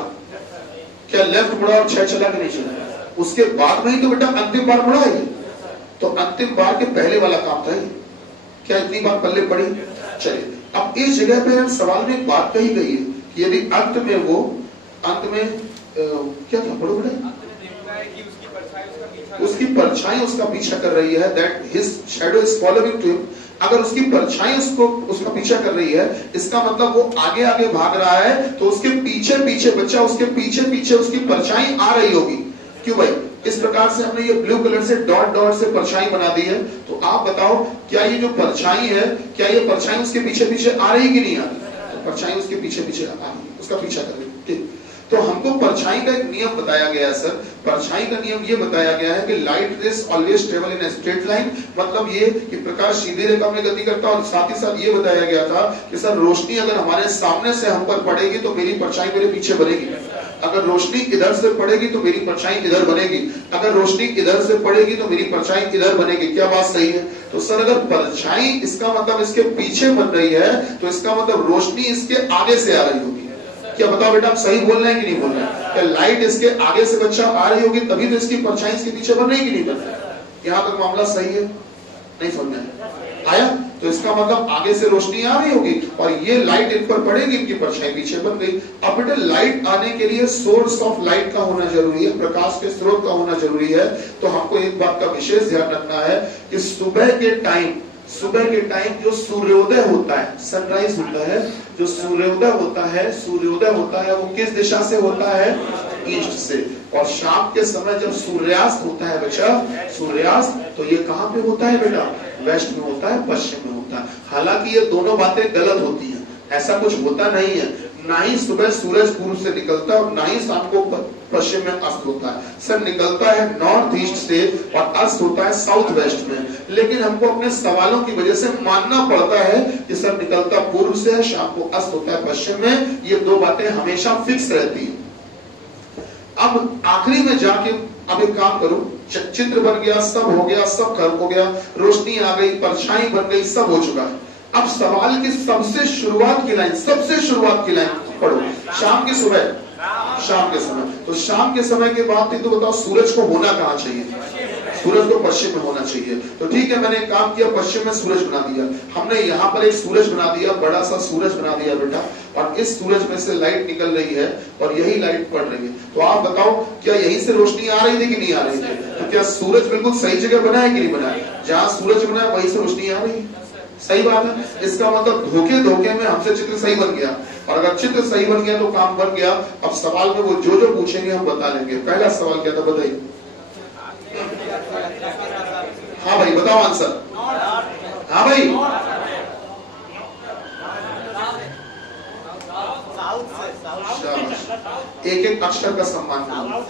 क्या लेफ्ट मुड़ा और 6 चला कि नहीं चला? उसके बाद में ही तो बेटा अंतिम बार मुड़ा है। तो अंतिम बार के पहले वाला काम था ये। क्या इतनी बात पल्ले पड़ी? चलिए अब इस जगह पे सवाल में एक बात कही गई है कि यदि अंत में क्या था, पढ़ो बेटा, उसकी परछाई उसका पीछा कर रही है, that his shadow is following to him. अगर उसकी परछाई उसका पीछा कर रही है, इसका मतलब वो आगे आगे भाग रहा है, तो उसके पीछे पीछे बच्चा, उसके पीछे पीछे उसकी परछाई आ रही होगी। क्यों भाई? इस प्रकार से हमने ये ब्लू कलर से डॉट डॉट से परछाई बना दी है। तो आप बताओ क्या ये जो परछाई है, क्या ये परछाई उसके पीछे पीछे आ रही कि नहीं आ रही? तो परछाई उसके पीछे पीछे आ रही, उसका पीछा कर रही। ठीक, तो हमको परछाई का एक नियम बताया गया है सर। परछाई का नियम ये बताया गया है कि light rays always travel in straight line, मतलब ये कि प्रकाश सीधी रेखा में गति करता है। और साथ ही साथ ये बताया गया था कि सर रोशनी अगर हमारे सामने से हम पर पड़ेगी तो मेरी परछाई मेरे पीछे बनेगी। अगर रोशनी इधर से पड़ेगी तो मेरी परछाई इधर बनेगी। अगर रोशनी इधर से पड़ेगी तो मेरी परछाई इधर बनेगी। क्या बात सही है? तो सर अगर परछाई इसका मतलब इसके पीछे बन रही है, तो इसका मतलब रोशनी इसके आगे से आ रही होगी। क्या बताओ बेटा, आप सही बोल रहे हैं कि नहीं बोल रहे हैं? क्या लाइट इसके आगे से बच्चा आ रही होगी तभी तो इसकी परछाई इसके पीछे बन रही कि नहीं बन रही? यहाँ तक मामला सही है? नहीं समझ में आया? तो इसका मतलब आगे से रोशनी आ रही होगी और ये लाइट इन पर पड़ेगी, इनकी परछाई पीछे बन गई। अब बेटा लाइट आने के लिए सोर्स ऑफ लाइट का होना जरूरी है, प्रकाश के स्रोत का होना जरूरी है। तो हमको एक बात का विशेष ध्यान रखना है कि सुबह के टाइम जो सूर्योदय होता है, सनराइज होता है, जो सूर्योदय होता है वो किस दिशा से होता है? ईस्ट से। और शाम के समय जब सूर्यास्त होता है बच्चा, सूर्यास्त, तो ये कहाँ पे होता है बेटा? वेस्ट में होता है, पश्चिम में होता है। हालांकि ये दोनों बातें गलत होती हैं, ऐसा कुछ होता नहीं है। ना ही सुबह सूरज पूर्व से निकलता है और ना ही शाम को पश्चिम में अस्त होता है। सर निकलता है नॉर्थ ईस्ट से और अस्त होता है साउथ वेस्ट में। लेकिन हमको अपने सवालों की वजह से मानना पड़ता है कि सर निकलता पूर्व से है, शाम को अस्त होता है पश्चिम में। ये दो बातें हमेशा फिक्स रहती है। अब आखिरी में जाके अब एक काम करो, चित्र बन गया, सब हो गया, सब खत्म हो गया, रोशनी आ गई, परछाई बन गई, सब हो चुका है। अब सवाल की सबसे शुरुआत की लाइन पढ़ो। शाम के समय, तो शाम के समय के बाद तो बताओ सूरज को होना कहाँ चाहिए? सूरज को पश्चिम में होना चाहिए। तो ठीक है, मैंने एक काम किया, पश्चिम में सूरज बना दिया। हमने यहाँ पर एक सूरज बना दिया, बड़ा सा सूरज बना दिया बेटा, और इस सूरज में से लाइट निकल रही है और यही लाइट पड़ रही है। तो आप बताओ क्या यहीं से रोशनी आ रही थी कि नहीं आ रही थी? तो क्या सूरज बिल्कुल सही जगह बना है कि नहीं बना है? जहाँ सूरज बना है वहीं से रोशनी आ रही है। सही बात है। इसका मतलब धोखे में हमसे चित्र सही बन गया, और अगर चित्र सही बन गया तो काम बन गया। अब सवाल में वो जो पूछेंगे हम बता लेंगे। पहला सवाल क्या था बताइए? हाँ भाई बताओ आंसर। हाँ भाई, एक एक अक्षर का सम्मान करो।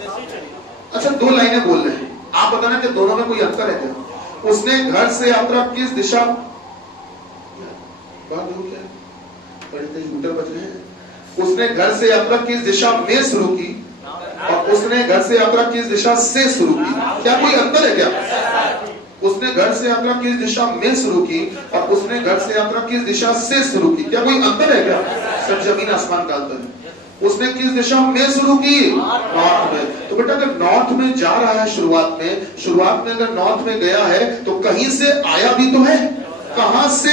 अच्छा, दो लाइनें बोल रहे हैं, आप बताना कि दोनों में कोई अंतर है क्या? उसने घर से यात्रा किस दिशा, उसने घर से यात्रा किस दिशा में शुरू की और उसने घर से यात्रा किस दिशा से शुरू की? क्या कोई अंतर है क्या? उसने घर से यात्रा किस दिशा में शुरू की और उसने घर से यात्रा किस दिशा से शुरू की? क्या कोई अंतर है क्या? सब जमीन आसमान का अंतर है। उसने किस दिशा में शुरू की? नॉर्थ में। तो बेटा अगर नॉर्थ में जा रहा है, शुरुआत में अगर नॉर्थ में गया है तो कहीं से आया भी तो है। कहां से?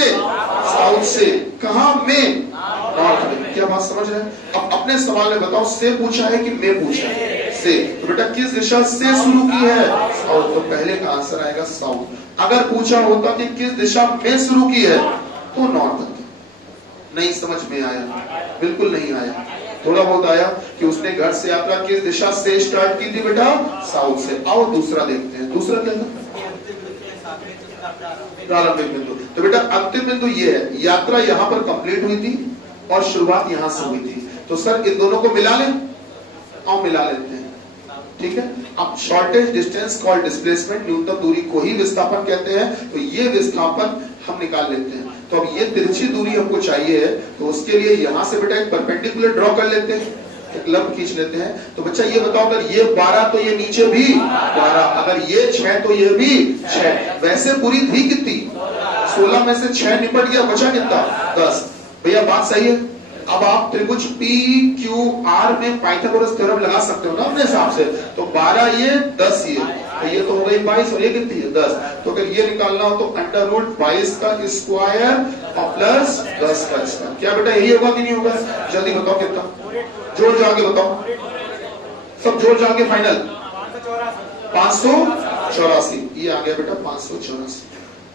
साउथ से। कहां में? नॉर्थ में। क्या बात समझ रहे हैं? अब अपने सवाल में बताओ, से पूछा है कि में पूछा है? से। तो बेटा किस दिशा से शुरू की है? साउथ। तो पहले का आंसर आएगा साउथ। अगर पूछा होता कि किस दिशा में शुरू की है तो नॉर्थ। नहीं समझ में आया? बिल्कुल नहीं आया। थोड़ा बहुत आया कि उसने घर से यात्रा किस दिशा से स्टार्ट की थी बेटा? साउथ से। आओ दूसरा देखते हैं। दूसरा क्या था? प्रारंभिक बिंदु। तो बेटा अंतिम बिंदु ये है, यात्रा यहाँ पर कंप्लीट हुई थी और शुरुआत यहाँ से हुई थी। तो सर इन दोनों को मिला लें, और मिला लेते हैं, ठीक है। अब शॉर्टेज डिस्टेंस कॉल्ड डिस्प्लेसमेंट, न्यूनतम दूरी को ही विस्थापन कहते हैं, तो ये विस्थापन हम निकाल लेते हैं। तो अब ये तिरछी दूरी हमको चाहिए है, तो उसके लिए यहां से बेटा एक परपेंडिकुलर ड्रॉ कर लेते हैं, एक लंब खींच लेते हैं। तो बच्चा ये बताओ, अगर ये 12 तो ये नीचे भी 12, अगर ये 6 तो ये भी 6, वैसे पूरी थी कितनी 16 में से 6 निपट गया, बचा कितना 10। भैया बात सही है। अब आप त्रिभुज पी क्यू आर में पाइथागोरस थ्योरम लगा सकते हो ना अपने हिसाब से। तो 12 ये 10 ये, तो ये तो हो गई 22 और ये कितनी है 10। तो अगर ये निकालना हो तो अंडर रूट 22 का स्क्वायर और प्लस 10 का स्क्वायर। क्या बेटा यही होगा कि नहीं होगा? जल्दी बताओ कितना, जोड़ जाके बताओ, सब जोड़ जाके फाइनल 584। ये आ गया बेटा 584।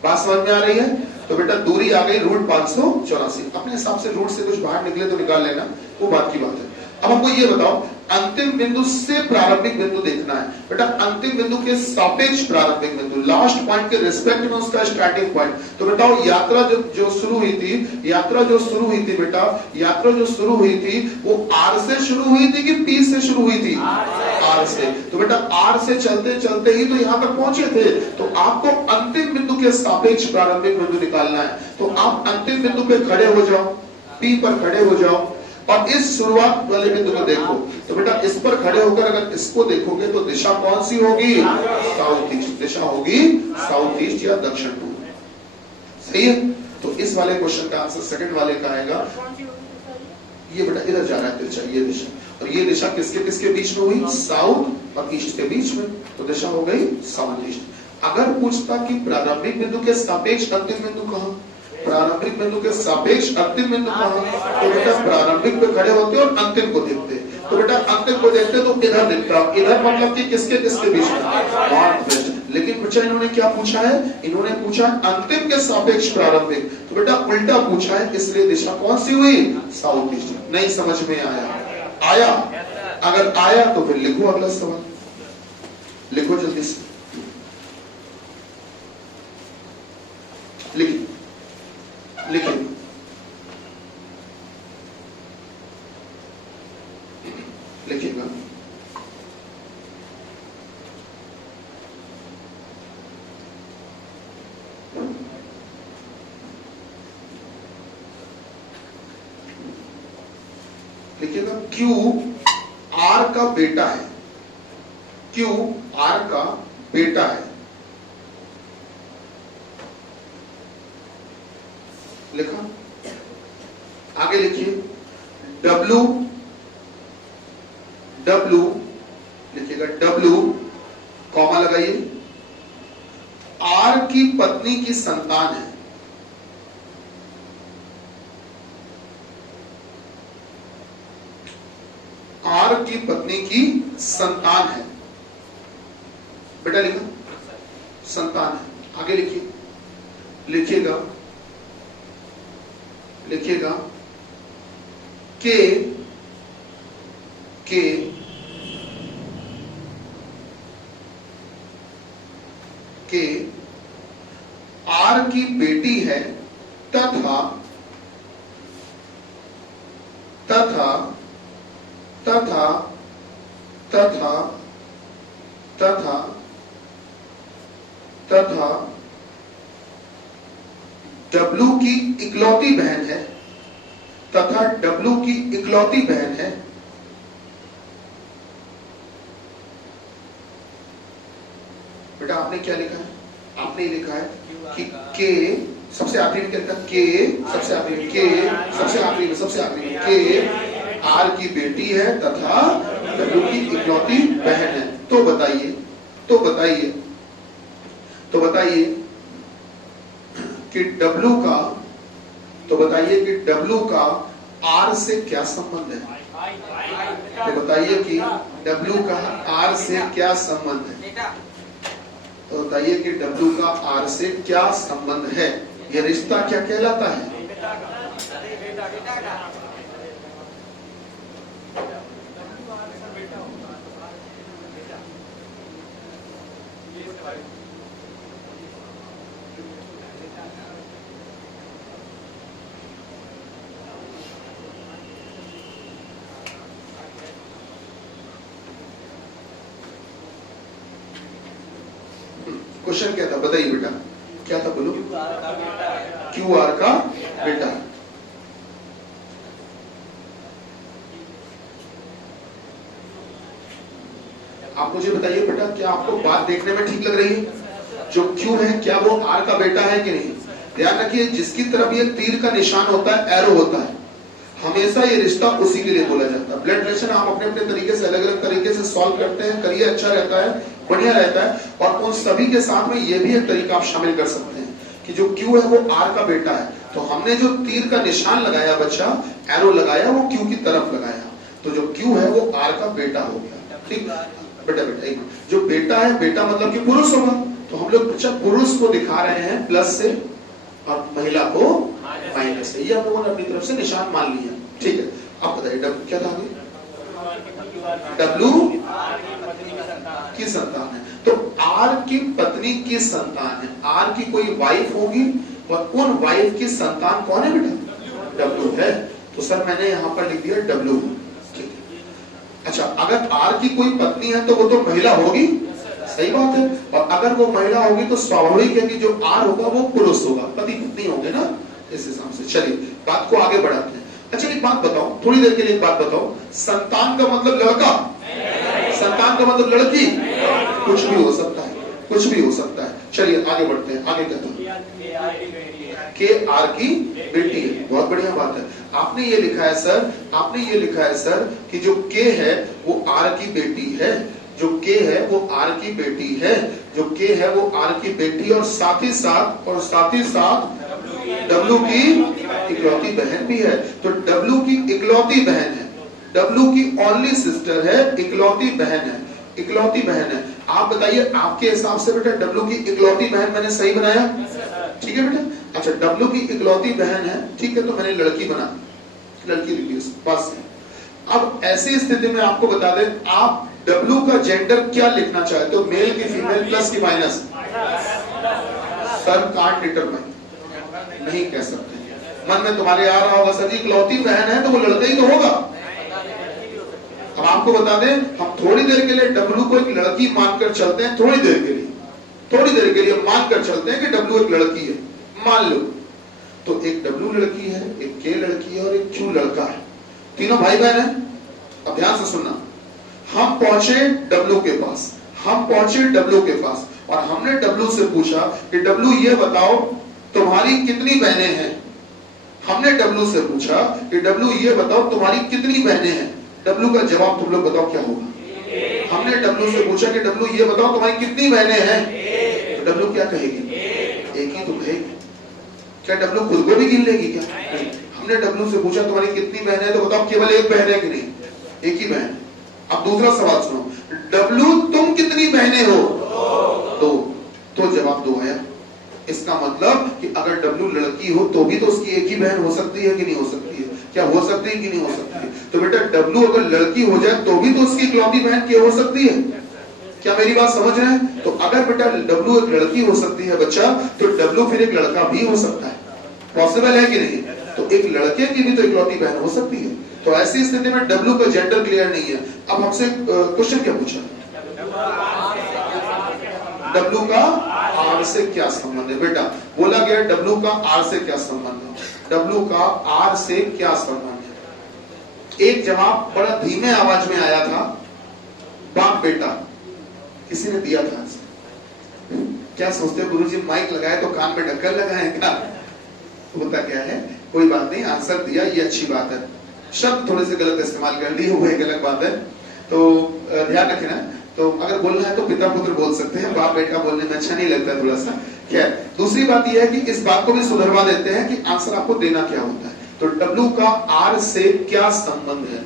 बात समझ में आ रही है? तो बेटा दूरी आ गई रूट 584। अपने हिसाब से रूट से कुछ बाहर निकले तो निकाल लेना, वो बात की बात है। अब हमको ये बताओ, अंतिम बिंदु से प्रारंभिक बिंदु देखना है बेटा, अंतिम बिंदु के सापेक्ष प्रारंभिक बिंदु, लास्ट पॉइंट के रिस्पेक्ट में उसका स्टार्टिंग पॉइंट। तो बताओ यात्रा जो शुरू हुई थी, यात्रा जो शुरू हुई थी बेटा, यात्रा जो शुरू हुई थी वो आर से शुरू हुई थी कि पी से शुरू हुई थी? आर से। तो बेटा आर से चलते चलते ही तो यहां तक पहुंचे थे। तो आपको अंतिम बिंदु के सापेक्ष प्रारंभिक बिंदु निकालना है। तो आप अंतिम बिंदु पे खड़े हो जाओ, पी पर खड़े हो जाओ और इस शुरुआत वाले बिंदु को देखो। तो बेटा इस पर खड़े होकर अगर इसको देखोगे तो दिशा कौन सी होगी? South east. दिशा होगी साउथ ईस्ट या दक्षिण पूर्व। सही है। तो इस वाले क्वेश्चन का आंसर सेकंड वाले का आएगा। ये बेटा इधर जा रहा है तिरछा, ये दिशा, और ये दिशा किसके किसके बीच में हुई? साउथ और ईस्ट के बीच में। तो दिशा हो गई साउथ ईस्ट। अगर पूछता कि प्रारंभिक बिंदु के सापेक्ष अंतिम बिंदु कहां, प्रारंभिक बिंदु के सापेक्ष अंतिम बिंदु कहां, तो बेटा प्रारंभिक पे खड़े होते और अंतिम को देखते। तो बेटा अंतिम को देखते तो इधर दिखता, इधर मतलब कि किसके किसके बीच में? North west. लेकिन बच्चा इन्होंने क्या पूछा है? इन्होंने पूछा अंतिम के सापेक्ष प्रारंभिक। तो बेटा उल्टा पूछा है, इसलिए दिशा कौन सी हुई? South east. नहीं समझ में आया? आया? अगर आया तो फिर लिखो अगला सवाल, लिखो जल्दी से, लिखिए लिखिए। लिखिएगा। लिखिएगा क्यू आर का बेटा है, क्यू आर का बेटा है। लिखा? आगे लिखिए W, W लिखिएगा W, कॉमा लगाइए, R की पत्नी की संतान है। R की पत्नी की संतान है। बेटा लिखा? संतान है। आगे लिखिए, लिखिएगा लिखिएगा के आर की बेटी है तथा तथा तथा तथा तथा तथा W की इकलौती बहन है, तथा W की इकलौती बहन है। बेटा आपने क्या लिखा है? आपने लिखा है कि के सबसे आखिरी में क्या लिखा? के सबसे आखिरी में, के सबसे आखिरी में, सबसे आखिरी में के आर की बेटी है तथा W की इकलौती बहन है। तो बताइए, तो बताइए, तो बताइए कि W का, तो बताइए कि W का R से क्या संबंध है? तो बताइए कि W का R से क्या संबंध है? तो बताइए कि W का R से क्या संबंध है? यह रिश्ता क्या कहलाता है? क्वेश्चन क्या था बताइए बेटा, क्या था बोलो? क्यू आर का बेटा। आप मुझे बताइए बेटा, क्या आपको बात देखने में ठीक लग रही है? जो क्यू है क्या वो आर का बेटा है कि नहीं? ध्यान रखिए, जिसकी तरफ ये तीर का निशान होता है, एरो होता है, हमेशा ये रिश्ता उसी के लिए बोला जाता है। ब्लड रिलेशन आप अपने अपने तरीके से अलग अलग तरीके से सॉल्व करते हैं, करिए, अच्छा रहता है, बढ़िया रहता है। और उन सभी के साथ में ये भी एक तरीका आप शामिल कर सकते हैं कि जो क्यू है वो आर का बेटा है, तो हमने जो तीर का निशान लगाया बच्चा, एरो लगाया, वो क्यू की तरफ लगाया, तो जो क्यू है वो आर का बेटा हो गया। ठीक बेटा, बेटा एक जो बेटा है, बेटा मतलब कि पुरुष होगा, तो हम लोग बच्चा पुरुष को दिखा रहे हैं प्लस से और महिला को माइनस से, ये हम लोगों ने अपनी तरफ से निशान मान लिया। ठीक है, आप बताइए डब्ल्यू क्या था? डब्ल्यू की संतान है, तो आर की पत्नी की संतान है, आर की कोई वाइफ होगी और उन वाइफ की संतान कौन है बेटा? डब्ल्यू है। तो सर मैंने यहाँ पर लिख दिया डब्ल्यू। ठीक है, अच्छा अगर आर की कोई पत्नी है तो वो तो महिला होगी, सही बात है, और अगर वो महिला होगी तो स्वाभाविक है कि जो आर होगा वो पुरुष होगा, पति पत्नी होंगे ना, इस हिसाब से। चलिए बात को आगे बढ़ाते हैं। अच्छा एक बात बताओ, थोड़ी देर के लिए एक बात बताओ, संतान का मतलब लड़का, संतान का मतलब लड़की? कुछ भी हो सकता है, कुछ भी हो सकता है। चलिए आगे बढ़ते हैं, आगे कहते हैं के आर की बेटी है, बहुत बढ़िया बात है। आपने ये लिखा है सर, आपने ये लिखा है सर कि जो के है वो आर की बेटी है, जो के है वो आर की बेटी है, जो के है वो आर की बेटी और साथ ही साथ डब्ल्यू की इकलौती बहन भी है। तो डब्ल्यू की इकलौती बहन है, डब्ल्यू की ओनली सिस्टर है, इकलौती बहन है, इकलौती बहन है। आप बताइए आपके हिसाब से बेटा डब्ल्यू की इकलौती बहन मैंने सही बनाया? ठीक है बेटा, अच्छा डब्ल्यू की इकलौती बहन है, ठीक है, तो मैंने लड़की बना, लड़की लिखी बस। अब ऐसी स्थिति में आपको बता दें, आप डब्ल्यू का जेंडर क्या लिखना चाहते हो, मेल की फीमेल, प्लस की माइनस? सर कांट डिटरमाइन, नहीं कह सकते। मन में तुम्हारे आ रहा होगा सर जी इकलौती बहन है तो वो लड़का ही तो होगा। अब आपको बता दें, हम थोड़ी देर के लिए डब्ल्यू को एक लड़की मानकर चलते हैं, थोड़ी देर के लिए मानकर चलते हैं कि डब्ल्यू एक लड़की है, मान लो। तो एक डब्ल्यू लड़की है, एक के लड़की है और एक क्यू लड़का है, तीनों भाई बहन है। अब ध्यान से सुनना, हम पहुंचे डब्ल्यू के पास, और हमने डब्ल्यू से पूछा कि डब्ल्यू ये बताओ तुम्हारी कितनी बहनें हैं। हमने डब्ल्यू से पूछा कि डब्ल्यू ये बताओ तुम्हारी कितनी बहनें हैं। डब्ल्यू का जवाब तुम लोग बताओ क्या होगा? हमने डब्ल्यू से पूछा कि डब्ल्यू ये बताओ तुम्हारी कितनी बहनें हैं, तो डब्ल्यू क्या कहेगी? एक ही तो कहेगी। क्या डब्ल्यू खुद को भी गिन लेगी क्या? हमने डब्ल्यू से पूछा तुम्हारी कितनी बहनें हैं, तो बताओ केवल एक बहन है कि नहीं? एक ही बहन। अब दूसरा सवाल सुनो, डब्ल्यू तुम कितनी बहनें हो? दो। तो जवाब दो आया। इसका मतलब कि अगर डब्ल्यू लड़की हो तो भी तो उसकी एक ही बहन हो सकती है कि नहीं हो सकती है? क्या हो सकती है कि नहीं हो सकती है? तो बेटा डब्ल्यू अगर लड़की हो जाए तो भी तो उसकी इकलौती बहन क्या हो सकती है? क्या मेरी बात समझ रहे हैं? तो अगर बेटा डब्ल्यू एक लड़की हो सकती है बच्चा, तो डब्ल्यू फिर एक लड़का भी हो सकता है, पॉसिबल है कि नहीं? तो एक लड़के की भी तो इकलौती बहन हो सकती है। तो ऐसी स्थिति में डब्ल्यू का जेंडर क्लियर नहीं है। अब हमसे क्वेश्चन क्या पूछा? डब्ल्यू का आर से क्या संबंध है? बेटा बोला गया डब्ल्यू का आर से क्या संबंध है, डब्ल्यू का आर से क्या संबंध है? एक जवाब बड़ा धीमे आवाज में आया था, बाप बेटा, किसी ने दिया था। क्या सोचते हो गुरुजी, माइक लगाए तो कान में ढक्कन लगाए क्या? होता क्या है, कोई बात नहीं, आंसर दिया, ये अच्छी बात है। शब्द थोड़े से गलत इस्तेमाल कर लिए, वो एक अलग बात है, तो ध्यान रखें ना। तो अगर बोलना है तो पिता पुत्र बोल सकते हैं, बाप बेटा बोलने में अच्छा नहीं लगता थोड़ा सा। क्या दूसरी बात यह है कि इस बात को भी सुधरवा देते हैं कि आंसर आपको देना क्या होता है। तो डब्ल्यू का आर से क्या संबंध है?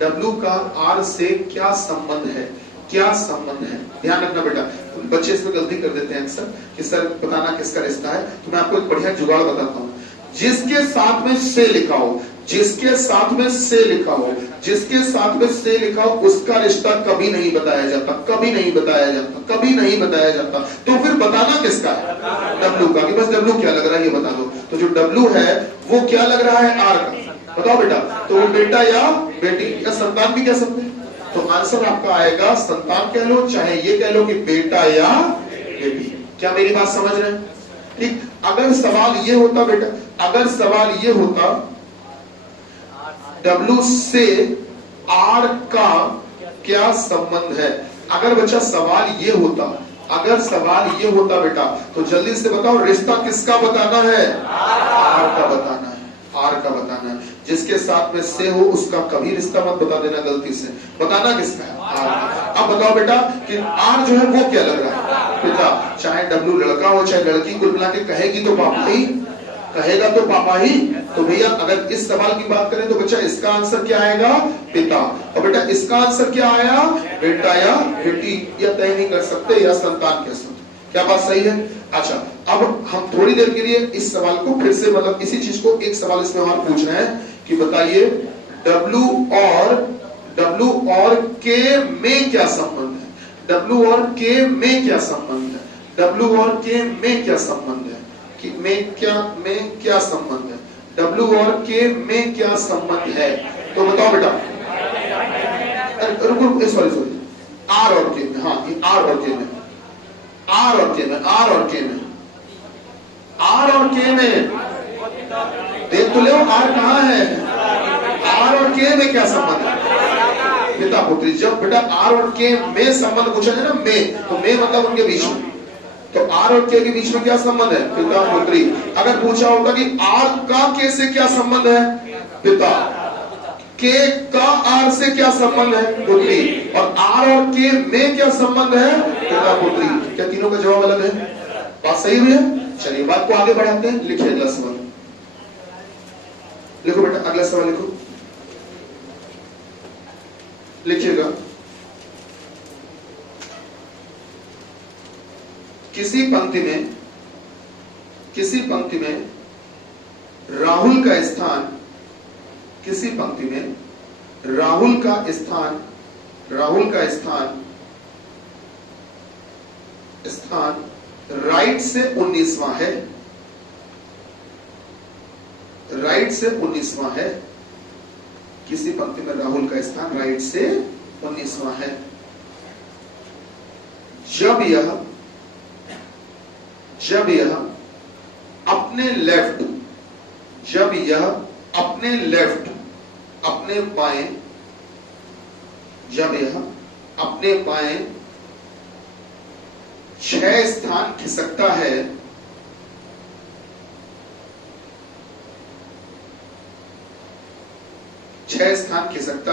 डब्ल्यू का आर से क्या संबंध है? क्या संबंध है? ध्यान रखना बेटा, बच्चे इसमें गलती कर देते हैं अक्सर कि सर बताना किसका रिश्ता है। तो मैं आपको एक बढ़िया जुगाड़ बताता हूँ, जिसके साथ में से लिखा हो, जिसके साथ में से लिखा हो, जिसके साथ में से लिखा हो, उसका रिश्ता कभी नहीं बताया जाता, कभी नहीं बताया जाता, कभी नहीं बताया जाता। तो फिर बताना किसका है? डब्ल्यू का, कि बस डब्ल्यू क्या लग रहा है ये बता दो। तो जो डब्ल्यू है वो क्या लग रहा है? आर का। बताओ बेटा, तो बेटा या बेटी या संतान भी कह सकते हैं। तो आंसर आपका आएगा संतान कह लो, चाहे ये कह लो कि बेटा या बेटी। क्या मेरी बात समझ रहे हैं? ठीक, अगर सवाल ये होता बेटा, अगर सवाल ये होता W से R का क्या संबंध है, अगर बच्चा सवाल ये होता, अगर सवाल ये होता बेटा, तो जल्दी से बताओ रिश्ता किसका बताना है? R का बताना है, R का बताना है। जिसके साथ में से हो उसका कभी रिश्ता मत बता देना गलती से, बताना किसका है? R। अब बताओ बेटा कि R जो है वो क्या लग रहा है बेटा, चाहे W लड़का हो चाहे लड़की, कुल मिला के कहेगी तो पापा ही, कहेगा तो पापा ही। तो भैया अगर इस सवाल की बात करें तो बच्चा इसका आंसर क्या आएगा? पिता। और बेटा इसका आंसर क्या आया? बेटा या बेटी, या तय नहीं कर सकते या संतान कह सकते। क्या बात सही है? अच्छा, अब हम थोड़ी देर के लिए इस सवाल को फिर से, मतलब इसी चीज को एक सवाल इसमें और पूछ रहे हैं कि बताइए W और K में क्या संबंध है? W और K में क्या संबंध है? W और K में क्या संबंध है? कि में क्या संबंध है? W और K में क्या संबंध है? तो बताओ बेटा। रुको, सॉरी, R और K में, हाँ ये R और K में, R और K में, R और K में, R और K में, देख तो ले R कहाँ है? R और K में क्या संबंध है? पिता पुत्री। जब बेटा R और K में संबंध पूछा है ना, में, तो में मतलब उनके बीच में, तो R और K के बीच में क्या संबंध है? पिता पुत्री। अगर पूछा होता कि R का K से क्या संबंध है? पिता। K का R से क्या संबंध है? पुत्री। और R और K में क्या संबंध है? पिता पुत्री। क्या तीनों का जवाब अलग है? बात सही हुई है? चलिए बात को आगे बढ़ाते हैं। लिखिए अगला सवाल, लिखो बेटा अगला सवाल लिखो, लिखिएगा। किसी पंक्ति में राहुल का स्थान, किसी पंक्ति में राहुल का स्थान राइट से 19वां है, राइट से 19वां है। किसी पंक्ति में राहुल का स्थान राइट से 19वां है। जब यह अपने लेफ्ट, अपने बाएं, जब यह अपने बाएं 6 स्थान खिसकता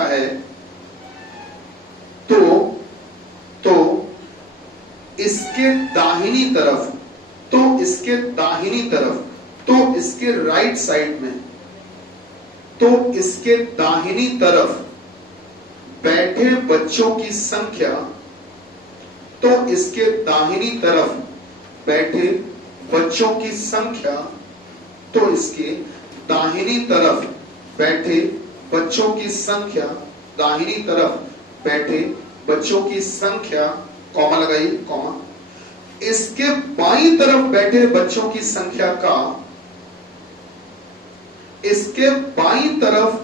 है, तो इसके दाहिनी तरफ, तो इसके राइट साइड में, तो इसके दाहिनी तरफ बैठे बच्चों की संख्या, तो इसके दाहिनी तरफ बैठे बच्चों की संख्या, तो इसके दाहिनी तरफ बैठे बच्चों की संख्या, दाहिनी तरफ बैठे बच्चों की संख्या, कॉमा लगाइए, कॉमा, इसके बाईं तरफ बैठे बच्चों की संख्या का, इसके बाईं तरफ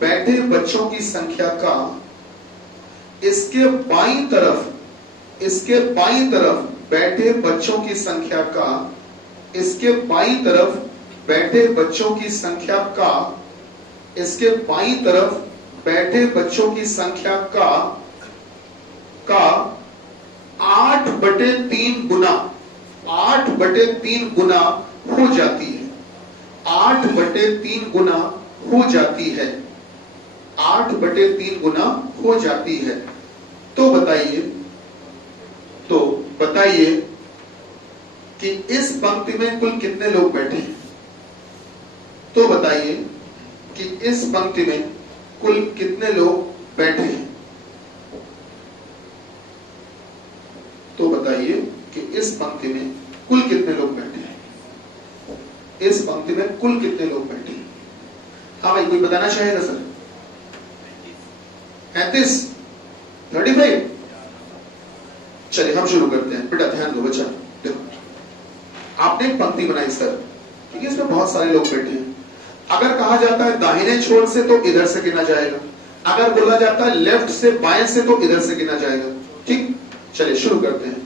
बैठे बच्चों की संख्या का, इसके बाईं तरफ बैठे बच्चों की संख्या का, इसके बाईं तरफ बैठे बच्चों की संख्या का, इसके बाईं तरफ बैठे बच्चों की संख्या का 8/3 गुना, 8/3 गुना हो जाती है, 8/3 गुना हो जाती है, 8/3 गुना हो जाती है। तो बताइए कि इस पंक्ति में कुल कितने लोग बैठे हैं? तो बताइए कि इस पंक्ति में कुल कितने लोग बैठे हैं? तो बताइए कि इस पंक्ति में कुल कितने लोग बैठे हैं? इस पंक्ति में कुल कितने लोग बैठे हैं? हाँ भाई, कोई बताना चाहेगा सर? 35, 35। चलिए हम शुरू करते हैं। बेटा ध्यान दो बच्चा, देखो आपने एक पंक्ति बनाई सर, ठीक है, इसमें बहुत सारे लोग बैठे हैं। अगर कहा जाता है दाहिने छोर से तो इधर से गिना जाएगा, अगर बोला जाता है लेफ्ट से बाएं से तो इधर से गिना जाएगा। ठीक, चलिए शुरू करते हैं।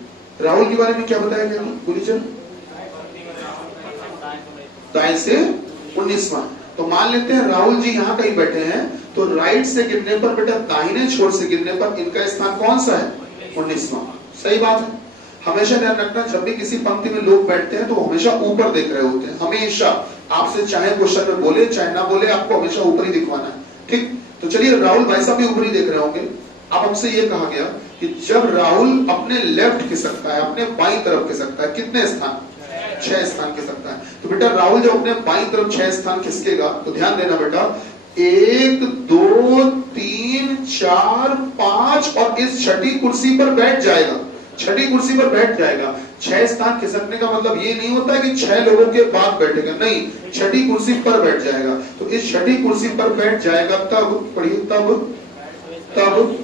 राहुल के बारे में क्या बताया गया? बोलिए चलो। दाएं से 19वां। तो मान लेते हैं राहुल जी यहाँ कहीं बैठे हैं, तो राइट से गिनने पर बेटा दाहिने छोर से गिनने पर इनका स्थान कौन सा है? 19वां। सही बात है। हमेशा ध्यान रखना, जब भी किसी पंक्ति में लोग बैठते हैं तो हमेशा ऊपर देख रहे होते हैं। हमेशा आपसे चाहे क्वेश्चन में बोले चाहे ना बोले, आपको हमेशा ऊपर ही दिखवाना है। ठीक, तो चलिए राहुल भाई साहब भी ऊपर ही देख रहे होंगे। अब हमसे ये कहा गया कि जब राहुल अपने लेफ्ट खिसकता है, अपने बाईं तरफ खिसकता है, कितने स्थान? 6 स्थान खिसकता है। तो बेटा राहुल जब अपने बाईं तरफ 6 स्थान खिसकेगा तो ध्यान देना बेटा, 1 2 3 4 5 और इस छठी कुर्सी पर बैठ जाएगा। छठी कुर्सी पर बैठ जाएगा। 6 स्थान खिसकने का मतलब ये नहीं होता है कि 6 लोगों के बाद बैठेगा, नहीं, छठी कुर्सी पर बैठ जाएगा। तो इस छठी कुर्सी पर बैठ जाएगा तब, पढ़िए, तब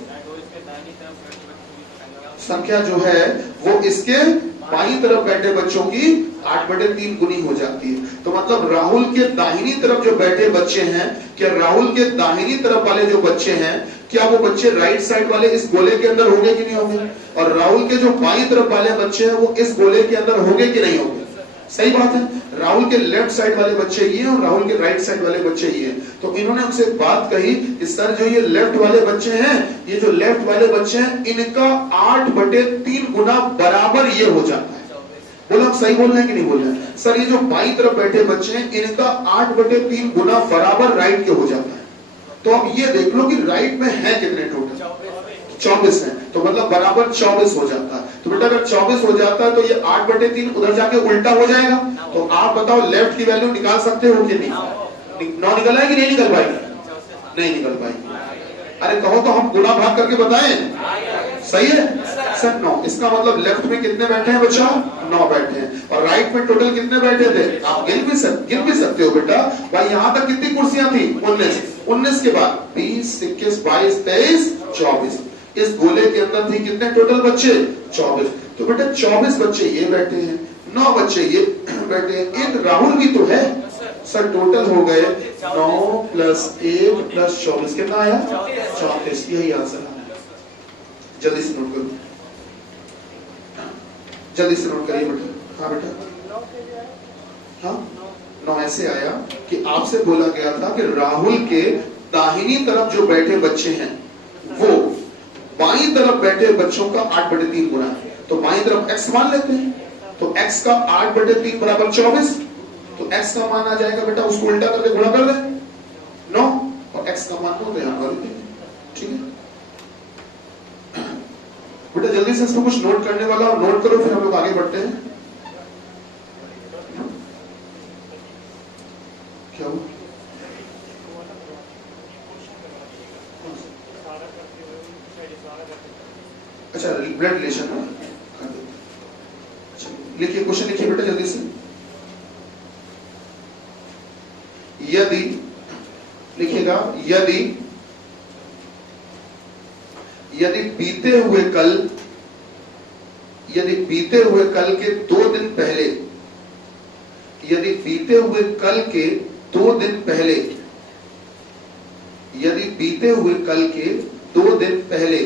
संख्या जो है वो इसके बाईं तरफ बैठे बच्चों की 8/3 गुनी हो जाती है। तो मतलब राहुल के दाहिनी तरफ जो बैठे बच्चे हैं, क्या राहुल के दाहिनी तरफ वाले जो बच्चे हैं, क्या वो बच्चे राइट साइड वाले इस गोले के अंदर होंगे कि नहीं होंगे? और राहुल के जो बाईं तरफ वाले बच्चे हैं वो इस गोले के अंदर होंगे कि नहीं होंगे? सही बात है। राहुल के लेफ्ट साइड वाले बच्चे ये हैं और राहुल के राइट साइड वाले बच्चे ये हैं। तो इन्होंने हमसे एक बात कही कि सर जो ये लेफ्ट वाले बच्चे हैं, ये जो लेफ्ट वाले बच्चे हैं, इनका 8/3 गुना बराबर ये हो जाता है। बोलो हम सही बोल रहे हैं कि नहीं बोल रहे हैं? सर ये जो बाईं तरफ बैठे बच्चे हैं, इनका 8/3 गुना बराबर राइट के हो जाता है। तो अब ये देख लो कि राइट में है कितने टोटल? 24 है। तो मतलब बराबर 24 हो जाता है। तो बेटा अगर 24 हो जाता है तो ये 8/3 उधर जाके उल्टा हो जाएगा। तो आप बताओ लेफ्ट की वैल्यू निकाल सकते हो कि नहीं? 9 निकल आएगी, नहीं निकल पाएगी? नहीं निकल पाएगी। अरे कहो तो हम गुणा भाग करके बताएं। सही है सर, 9। इसका मतलब लेफ्ट में कितने बैठे हैं बच्चा? 9 बैठे हैं। और राइट में टोटल कितने बैठे थे? आप गिन भी सकते हो बेटा। भाई यहां तक कितनी कुर्सियां थी? 19। 19 के बाद 20 21 22 23 24। इस गोले के अंदर थी कितने टोटल बच्चे? 24। तो बेटा 24 बच्चे ये बैठे हैं, 9 बच्चे ये बैठे हैं, एक राहुल भी तो है। सर टोटल हो गए 9 + 1 + 24 कितना आया? 34। यही आंसर है। जल्दी से नोट करो, जल्दी से नोट करिए बेटा। हाँ बेटा, हाँ 9 ऐसे आया कि आपसे बोला गया था कि राहुल के दाहिनी तरफ जो बैठे बच्चे हैं वो बाईं तरफ बैठे बच्चों का 8/3 गुना है। तो बाईं तरफ x मान लेते हैं, तो x का 8/3 बराबर 24। तो x का मान आ जाएगा बेटा, उसको उल्टा करके गुणा कर दे 9 और x का मान तो यहाँ कर देंगे। ठीक है बेटा, जल्दी से इसको कुछ नोट करने वाला और नोट करो, फिर हम लोग आगे बढ़ते हैं। क्या हुआ? अच्छा ब्लड रिलेशन है। लिखिए क्वेश्चन, लिखिए बेटा जल्दी से। यदि लिखिएगा, यदि बीते हुए कल के 2 दिन पहले, यदि बीते हुए कल के 2 दिन पहले, यदि बीते हुए कल के 2 दिन पहले,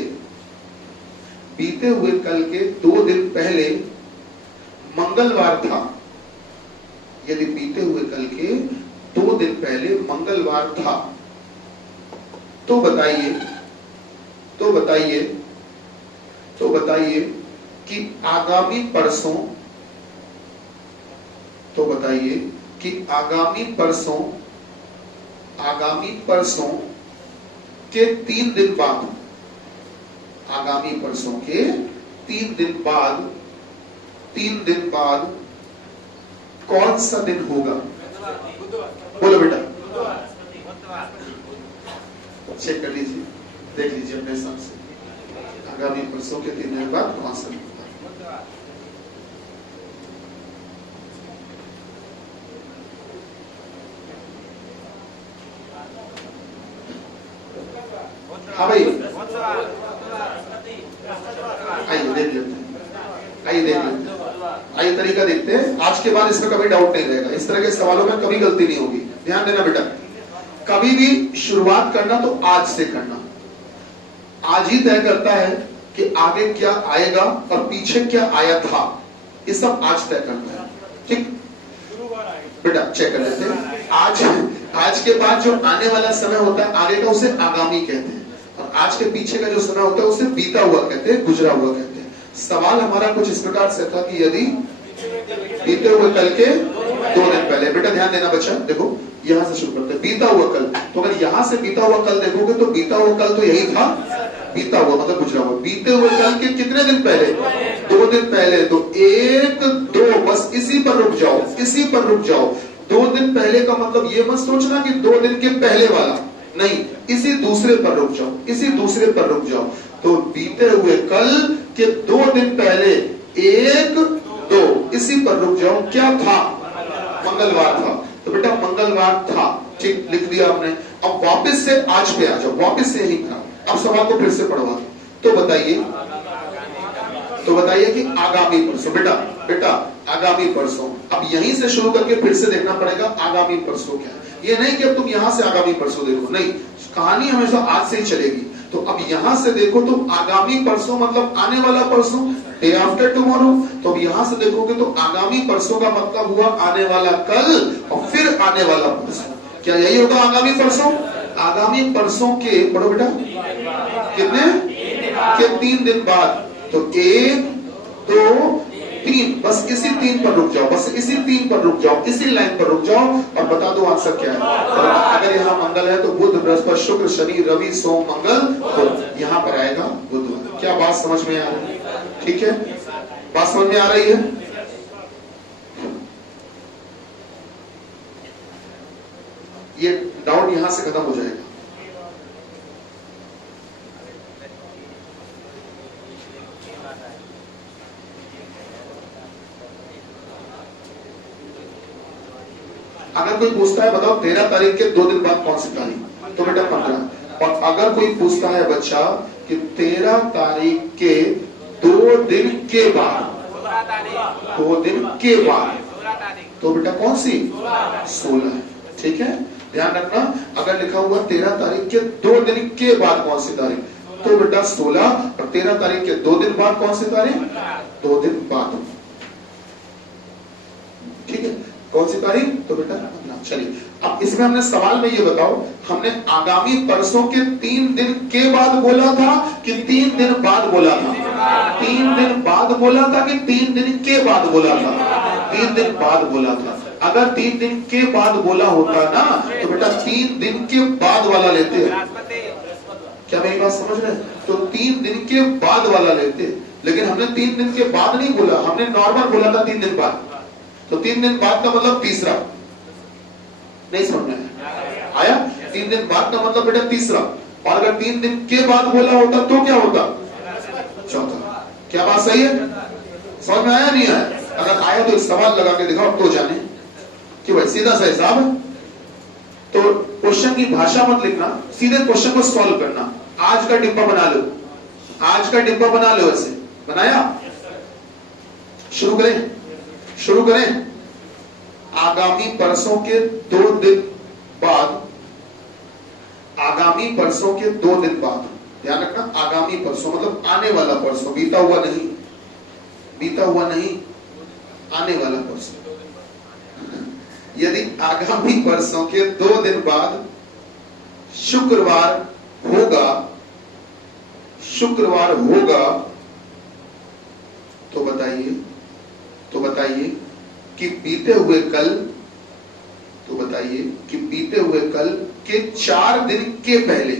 बीते हुए कल के 2 दिन पहले मंगलवार था, यदि बीते हुए कल के 2 दिन पहले मंगलवार था, तो बताइए कि आगामी परसों, तो बताइए कि आगामी परसों के 3 दिन बाद, आगामी परसों के 3 दिन बाद कौन सा दिन होगा? बोलो बेटा, चेक कर लीजिए, देख लीजिए अपने हिसाब से। आगामी परसों के 3 दिन बाद कौन सा दिन होगा? हाँ भाई, आइए देख लेते हैं, आइए तरीका देखते हैं। आज के बाद इसमें कभी डाउट नहीं रहेगा, इस तरह के सवालों में कभी गलती नहीं होगी। ध्यान देना बेटा, कभी भी शुरुआत करना तो आज से करना। आज ही तय करता है कि आगे क्या आएगा और पीछे क्या आया था, ये सब आज तय करना है। ठीक बेटा, चेक कर लेते हैं। आज के बाद जो आने वाला समय होता है आगे का, उसे आगामी कहते हैं, और आज के पीछे का जो समय होता है उसे बीता हुआ कहते हैं, गुजरा हुआ कहते हैं। सवाल हमारा कुछ इस प्रकार से था कि यदि बीते हुए कल के 2 दिन पहले, बेटा ध्यान देना बच्चा, देखो यहां से शुरू करते हैं। बीता हुआ कल, तो अगर यहां से बीता हुआ कल देखोगे तो बीता हुआ कल तो यही था, बीता हुआ मतलब गुजरा हुआ। बीते हुए कल के कितने दिन पहले? 2 दिन पहले। तो 1 2 बस इसी पर रुक जाओ, इसी पर रुक जाओ। 2 दिन पहले का मतलब ये मत सोचना कि 2 दिन के पहले वाला, नहीं, इसी दूसरे पर रुक जाओ, इसी दूसरे पर रुक जाओ। तो बीते हुए कल के 2 दिन पहले 1 2 इसी पर रुक जाओ। क्या था? मंगलवार था। तो बेटा मंगलवार था, ठीक, लिख दिया आपने। अब वापस से आज पे आ जाओ, वापस से यही था। अब सवाल को फिर से पढ़वा, तो बताइए कि आगामी परसों, बेटा आगामी परसों। अब यहीं से शुरू करके फिर से देखना पड़ेगा आगामी परसों क्या है। ये नहीं कि अब तुम यहां से आगामी परसों देखो, नहीं, कहानी हमेशा आज से ही चलेगी। तो अब यहां से देखो तो आगामी परसों मतलब आने वाला परसों, डे आफ्टर टुमारो। तो अब यहां से देखोगे तो आगामी परसों का मतलब हुआ आने वाला कल और फिर आने वाला परसों। क्या यही होगा आगामी परसों? आगामी परसों के, पढ़ो बेटा, कितने के 3 दिन बाद। तो 1 2 3, बस इसी 3 पर रुक जाओ, बस इसी 3 पर रुक जाओ, इसी लाइन पर रुक जाओ और बता दो आंसर क्या है। अगर यहाँ मंगल है तो बुध बृहस्पति शुक्र शनि रवि सोम मंगल बुध, यहाँ पर आएगा बुध। क्या बात समझ में आ रही है? ठीक है, बात समझ में आ रही है? ये डाउट यहां से खत्म हो जाएगा। अगर कोई पूछता है बताओ 13 तारीख के 2 दिन बाद कौन सी तारीख, तो बेटा 15। और अगर कोई पूछता है बच्चा कि 13 तारीख के 2 दिन के बाद, 2 दिन के बाद, तो बेटा कौन सी? 16 है। ठीक है, ध्यान रखना। अगर लिखा हुआ 13 तारीख के 2 दिन के बाद कौन सी तारीख, तो बेटा 16। और 13 तारीख के 2 दिन बाद कौन सी तारीख? 2 दिन बाद। ठीक है, कौन सी तारीख? तो बेटा 15। चलिए, अब इसमें हमने सवाल में ये बताओ, हमने आगामी परसों के 3 दिन के बाद बोला था कि 3 दिन बाद बोला था? 3 दिन बाद बोला था कि 3 दिन के बाद बोला था? 3 दिन बाद बोला था। अगर 3 दिन के बाद बोला होता ना तो बेटा 3 दिन के बाद वाला लेते हैं। क्या मेरी बात समझ रहे हैं? तो 3 दिन के बाद वाला लेते हैं, लेकिन हमने 3 दिन के बाद नहीं बोला, हमने नॉर्मल बोला था 3 दिन बाद। तो 3 दिन बाद का मतलब तीसरा, नहीं समझ में आया? 3 दिन बाद का मतलब बेटा तीसरा। और अगर 3 दिन के बाद बोला होता तो क्या होता? चौथा। क्या बात सही है? समझ में आया नहीं आया? अगर आया तो सवाल लगा के दिखाओ तो जाने कि भाई सीधा सा हिसाब है। तो क्वेश्चन की भाषा मत लिखना, सीधे क्वेश्चन को सॉल्व करना। आज का डिब्बा बना लो, आज का डिब्बा बना लो। ऐसे बनाया? शुरू करें, शुरू करें। आगामी परसों के 2 दिन बाद, आगामी परसों के 2 दिन बाद, ध्यान रखना, आगामी परसों मतलब आने वाला परसों, बीता हुआ नहीं, बीता हुआ नहीं, आने वाला परसों। यदि आगामी परसों के 2 दिन बाद शुक्रवार होगा, शुक्रवार होगा, तो बताइए, तो बताइए कि बीते हुए कल, तो बताइए कि बीते हुए कल के 4 दिन के पहले,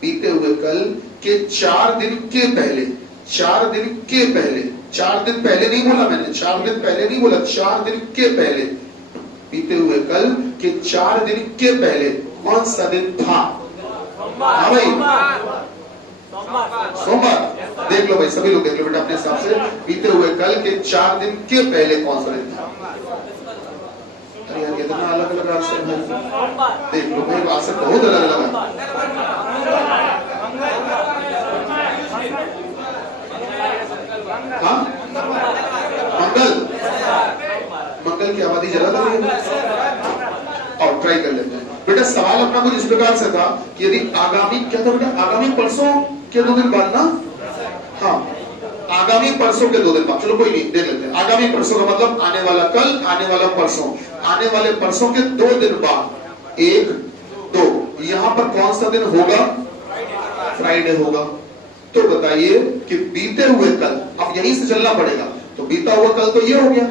बीते हुए कल के 4 दिन के पहले, 4 दिन के पहले, 4 दिन पहले नहीं बोला मैंने, 4 दिन पहले नहीं बोला, 4 दिन के पहले, बीते हुए कल के 4 दिन के पहले कौन सा दिन था? हाँ भाई, सोमवार। देख लो भाई, सभी लोग देख लो बेटा अपने हिसाब से, बीते हुए कल के 4 दिन के पहले कौन सा दिन था? अरे यार इतना अलग अलग आंसर है, देख लो भाई, आंसर बहुत अलग अलग है। हाँ, मंगल, मंगल की आबादी ज्यादा लग रही है। और ट्राई कर लेते हैं बेटा। सवाल अपना कुछ इस प्रकार से था कि यदि आगामी, क्या था बेटा? आगामी परसों के 2 दिन बाद ना, हाँ, आगामी परसों के 2 दिन बाद, चलो कोई नहीं देख लेते हैं। आगामी परसों का मतलब आने वाला कल, आने वाला परसों, आने वाले परसों के 2 दिन बाद, 1 2, यहां पर कौन सा दिन होगा? फ्राइडे होगा। तो बताइए कि बीते हुए कल, अब यहीं से चलना पड़ेगा, तो बीता हुआ कल तो ये हो गया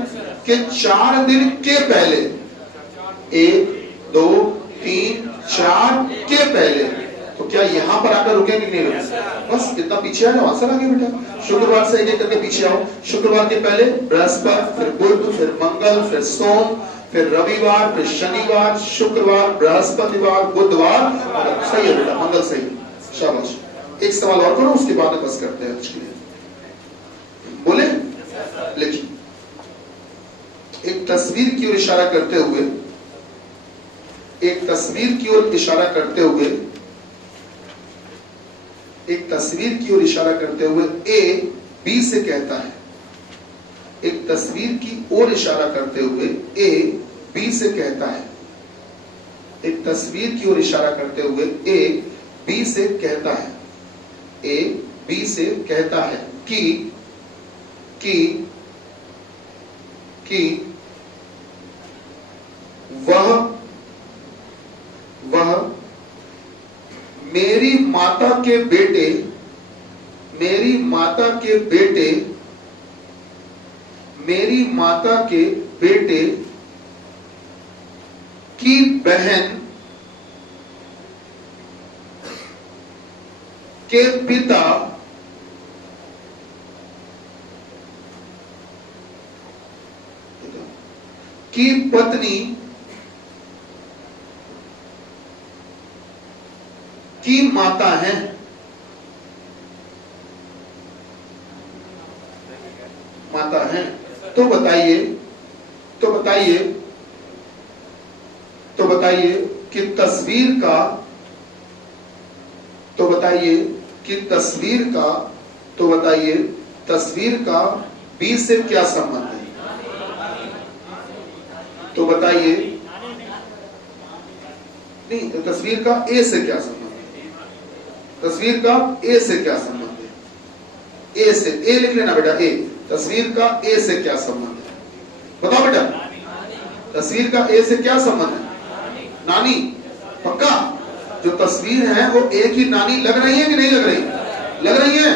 कि 4 दिन के पहले, 1 2 3 4 के पहले, तो क्या यहां पर आकर रुकेंगे कि नहीं रुकेंगे? बस इतना पीछे आना, वहां से आगे बेटा, शुक्रवार से एक करके पीछे आओ। शुक्रवार के पहले बृहस्पति, फिर बुध, फिर मंगल, फिर सोम, फिर रविवार, फिर शनिवार, शुक्रवार, बृहस्पतिवार, बुधवार। सही है बेटा, मंगल सही है, शाबाश। एक सवाल और करो, उसके बाद बस करते हैं आज के लिए। बोले? लिखिए। एक तस्वीर की ओर इशारा करते हुए, एक तस्वीर की ओर इशारा करते हुए, एक तस्वीर की ओर इशारा करते हुए ए बी से कहता है, एक तस्वीर की ओर इशारा करते हुए ए बी से कहता है, एक तस्वीर की ओर इशारा करते हुए ए बी से कहता है, ए बी से कहता है कि वह मेरी माता के बेटे, मेरी माता के बेटे, मेरी माता के बेटे की बहन के पिता की पत्नी की माता है। माता है। तो बताइए कि तस्वीर का, तो बताइए तस्वीर का बी से क्या संबंध है? तो बताइए, नहीं, तो तस्वीर का ए से क्या संबंध है? तस्वीर का ए से क्या संबंध है? ए से, ए लिख लेना बेटा, ए। तस्वीर का ए से क्या संबंध है? बताओ बेटा, तस्वीर का ए से क्या संबंध है? नानी, पक्का? जो तस्वीर है वो ए की नानी लग रही है कि नहीं लग रही? लग रही है।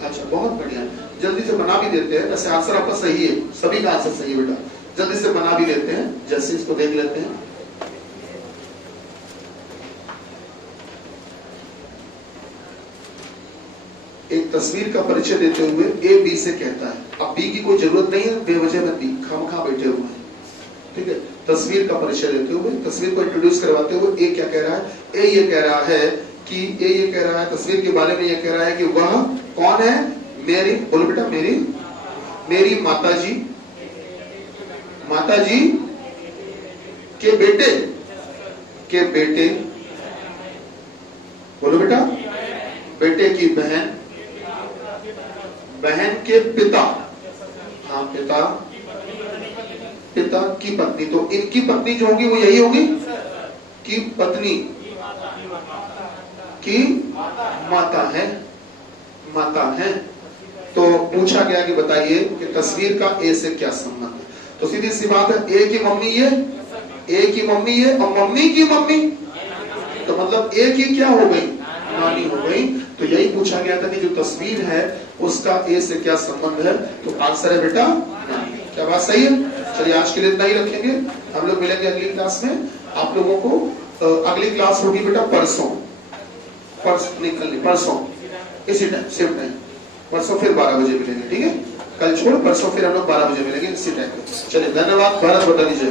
अच्छा, बहुत बढ़िया, जल्दी से बना भी देते हैं। वैसे आंसर आपका सही है, सभी का आंसर सही है बेटा, जल्दी से बना भी लेते हैं। जैसे इसको देख लेते हैं, एक तस्वीर का परिचय देते हुए ए बी से कहता है। अब बी की कोई जरूरत नहीं है, बेवजह में बी खामखा बैठे हुए हैं, ठीक है। तस्वीर का परिचय देते हुए, तस्वीर को इंट्रोड्यूस करवाते हुए ए क्या कह रहा है? ए ये कह रहा है कि तस्वीर के बारे में ये कह रहा है कि वह कौन है? मेरी, बोलो बेटा, मेरी माताजी के बेटे, बोलो बेटा, बेटे की बहन के पिता, हाँ पिता की पत्नी। तो इनकी पत्नी जो होगी वो यही होगी कि पत्नी की माता है। तो पूछा गया कि बताइए कि तस्वीर का ए से क्या संबंध है? तो सीधी सी बात है, ए की मम्मी ये, और मम्मी की मम्मी, तो मतलब ए की क्या हो गई? नानी हो गई। तो यही पूछा गया था कि जो तस्वीर है उसका ए से क्या संबंध है? तो आंसर है बेटा नानी। क्या बात सही है? चलिए, आज के लिए इतना ही रखेंगे, हम लोग मिलेंगे अगली क्लास में। आप लोगों को अगली क्लास होगी बेटा परसों इसी टाइम, सेम टाइम, परसों फिर 12 बजे मिलेंगे, ठीक है। कल छोड़, परसों फिर हम लोग 12 बजे मिलेंगे इसी टाइम पे। चलिए, धन्यवाद। भारत माता की जय।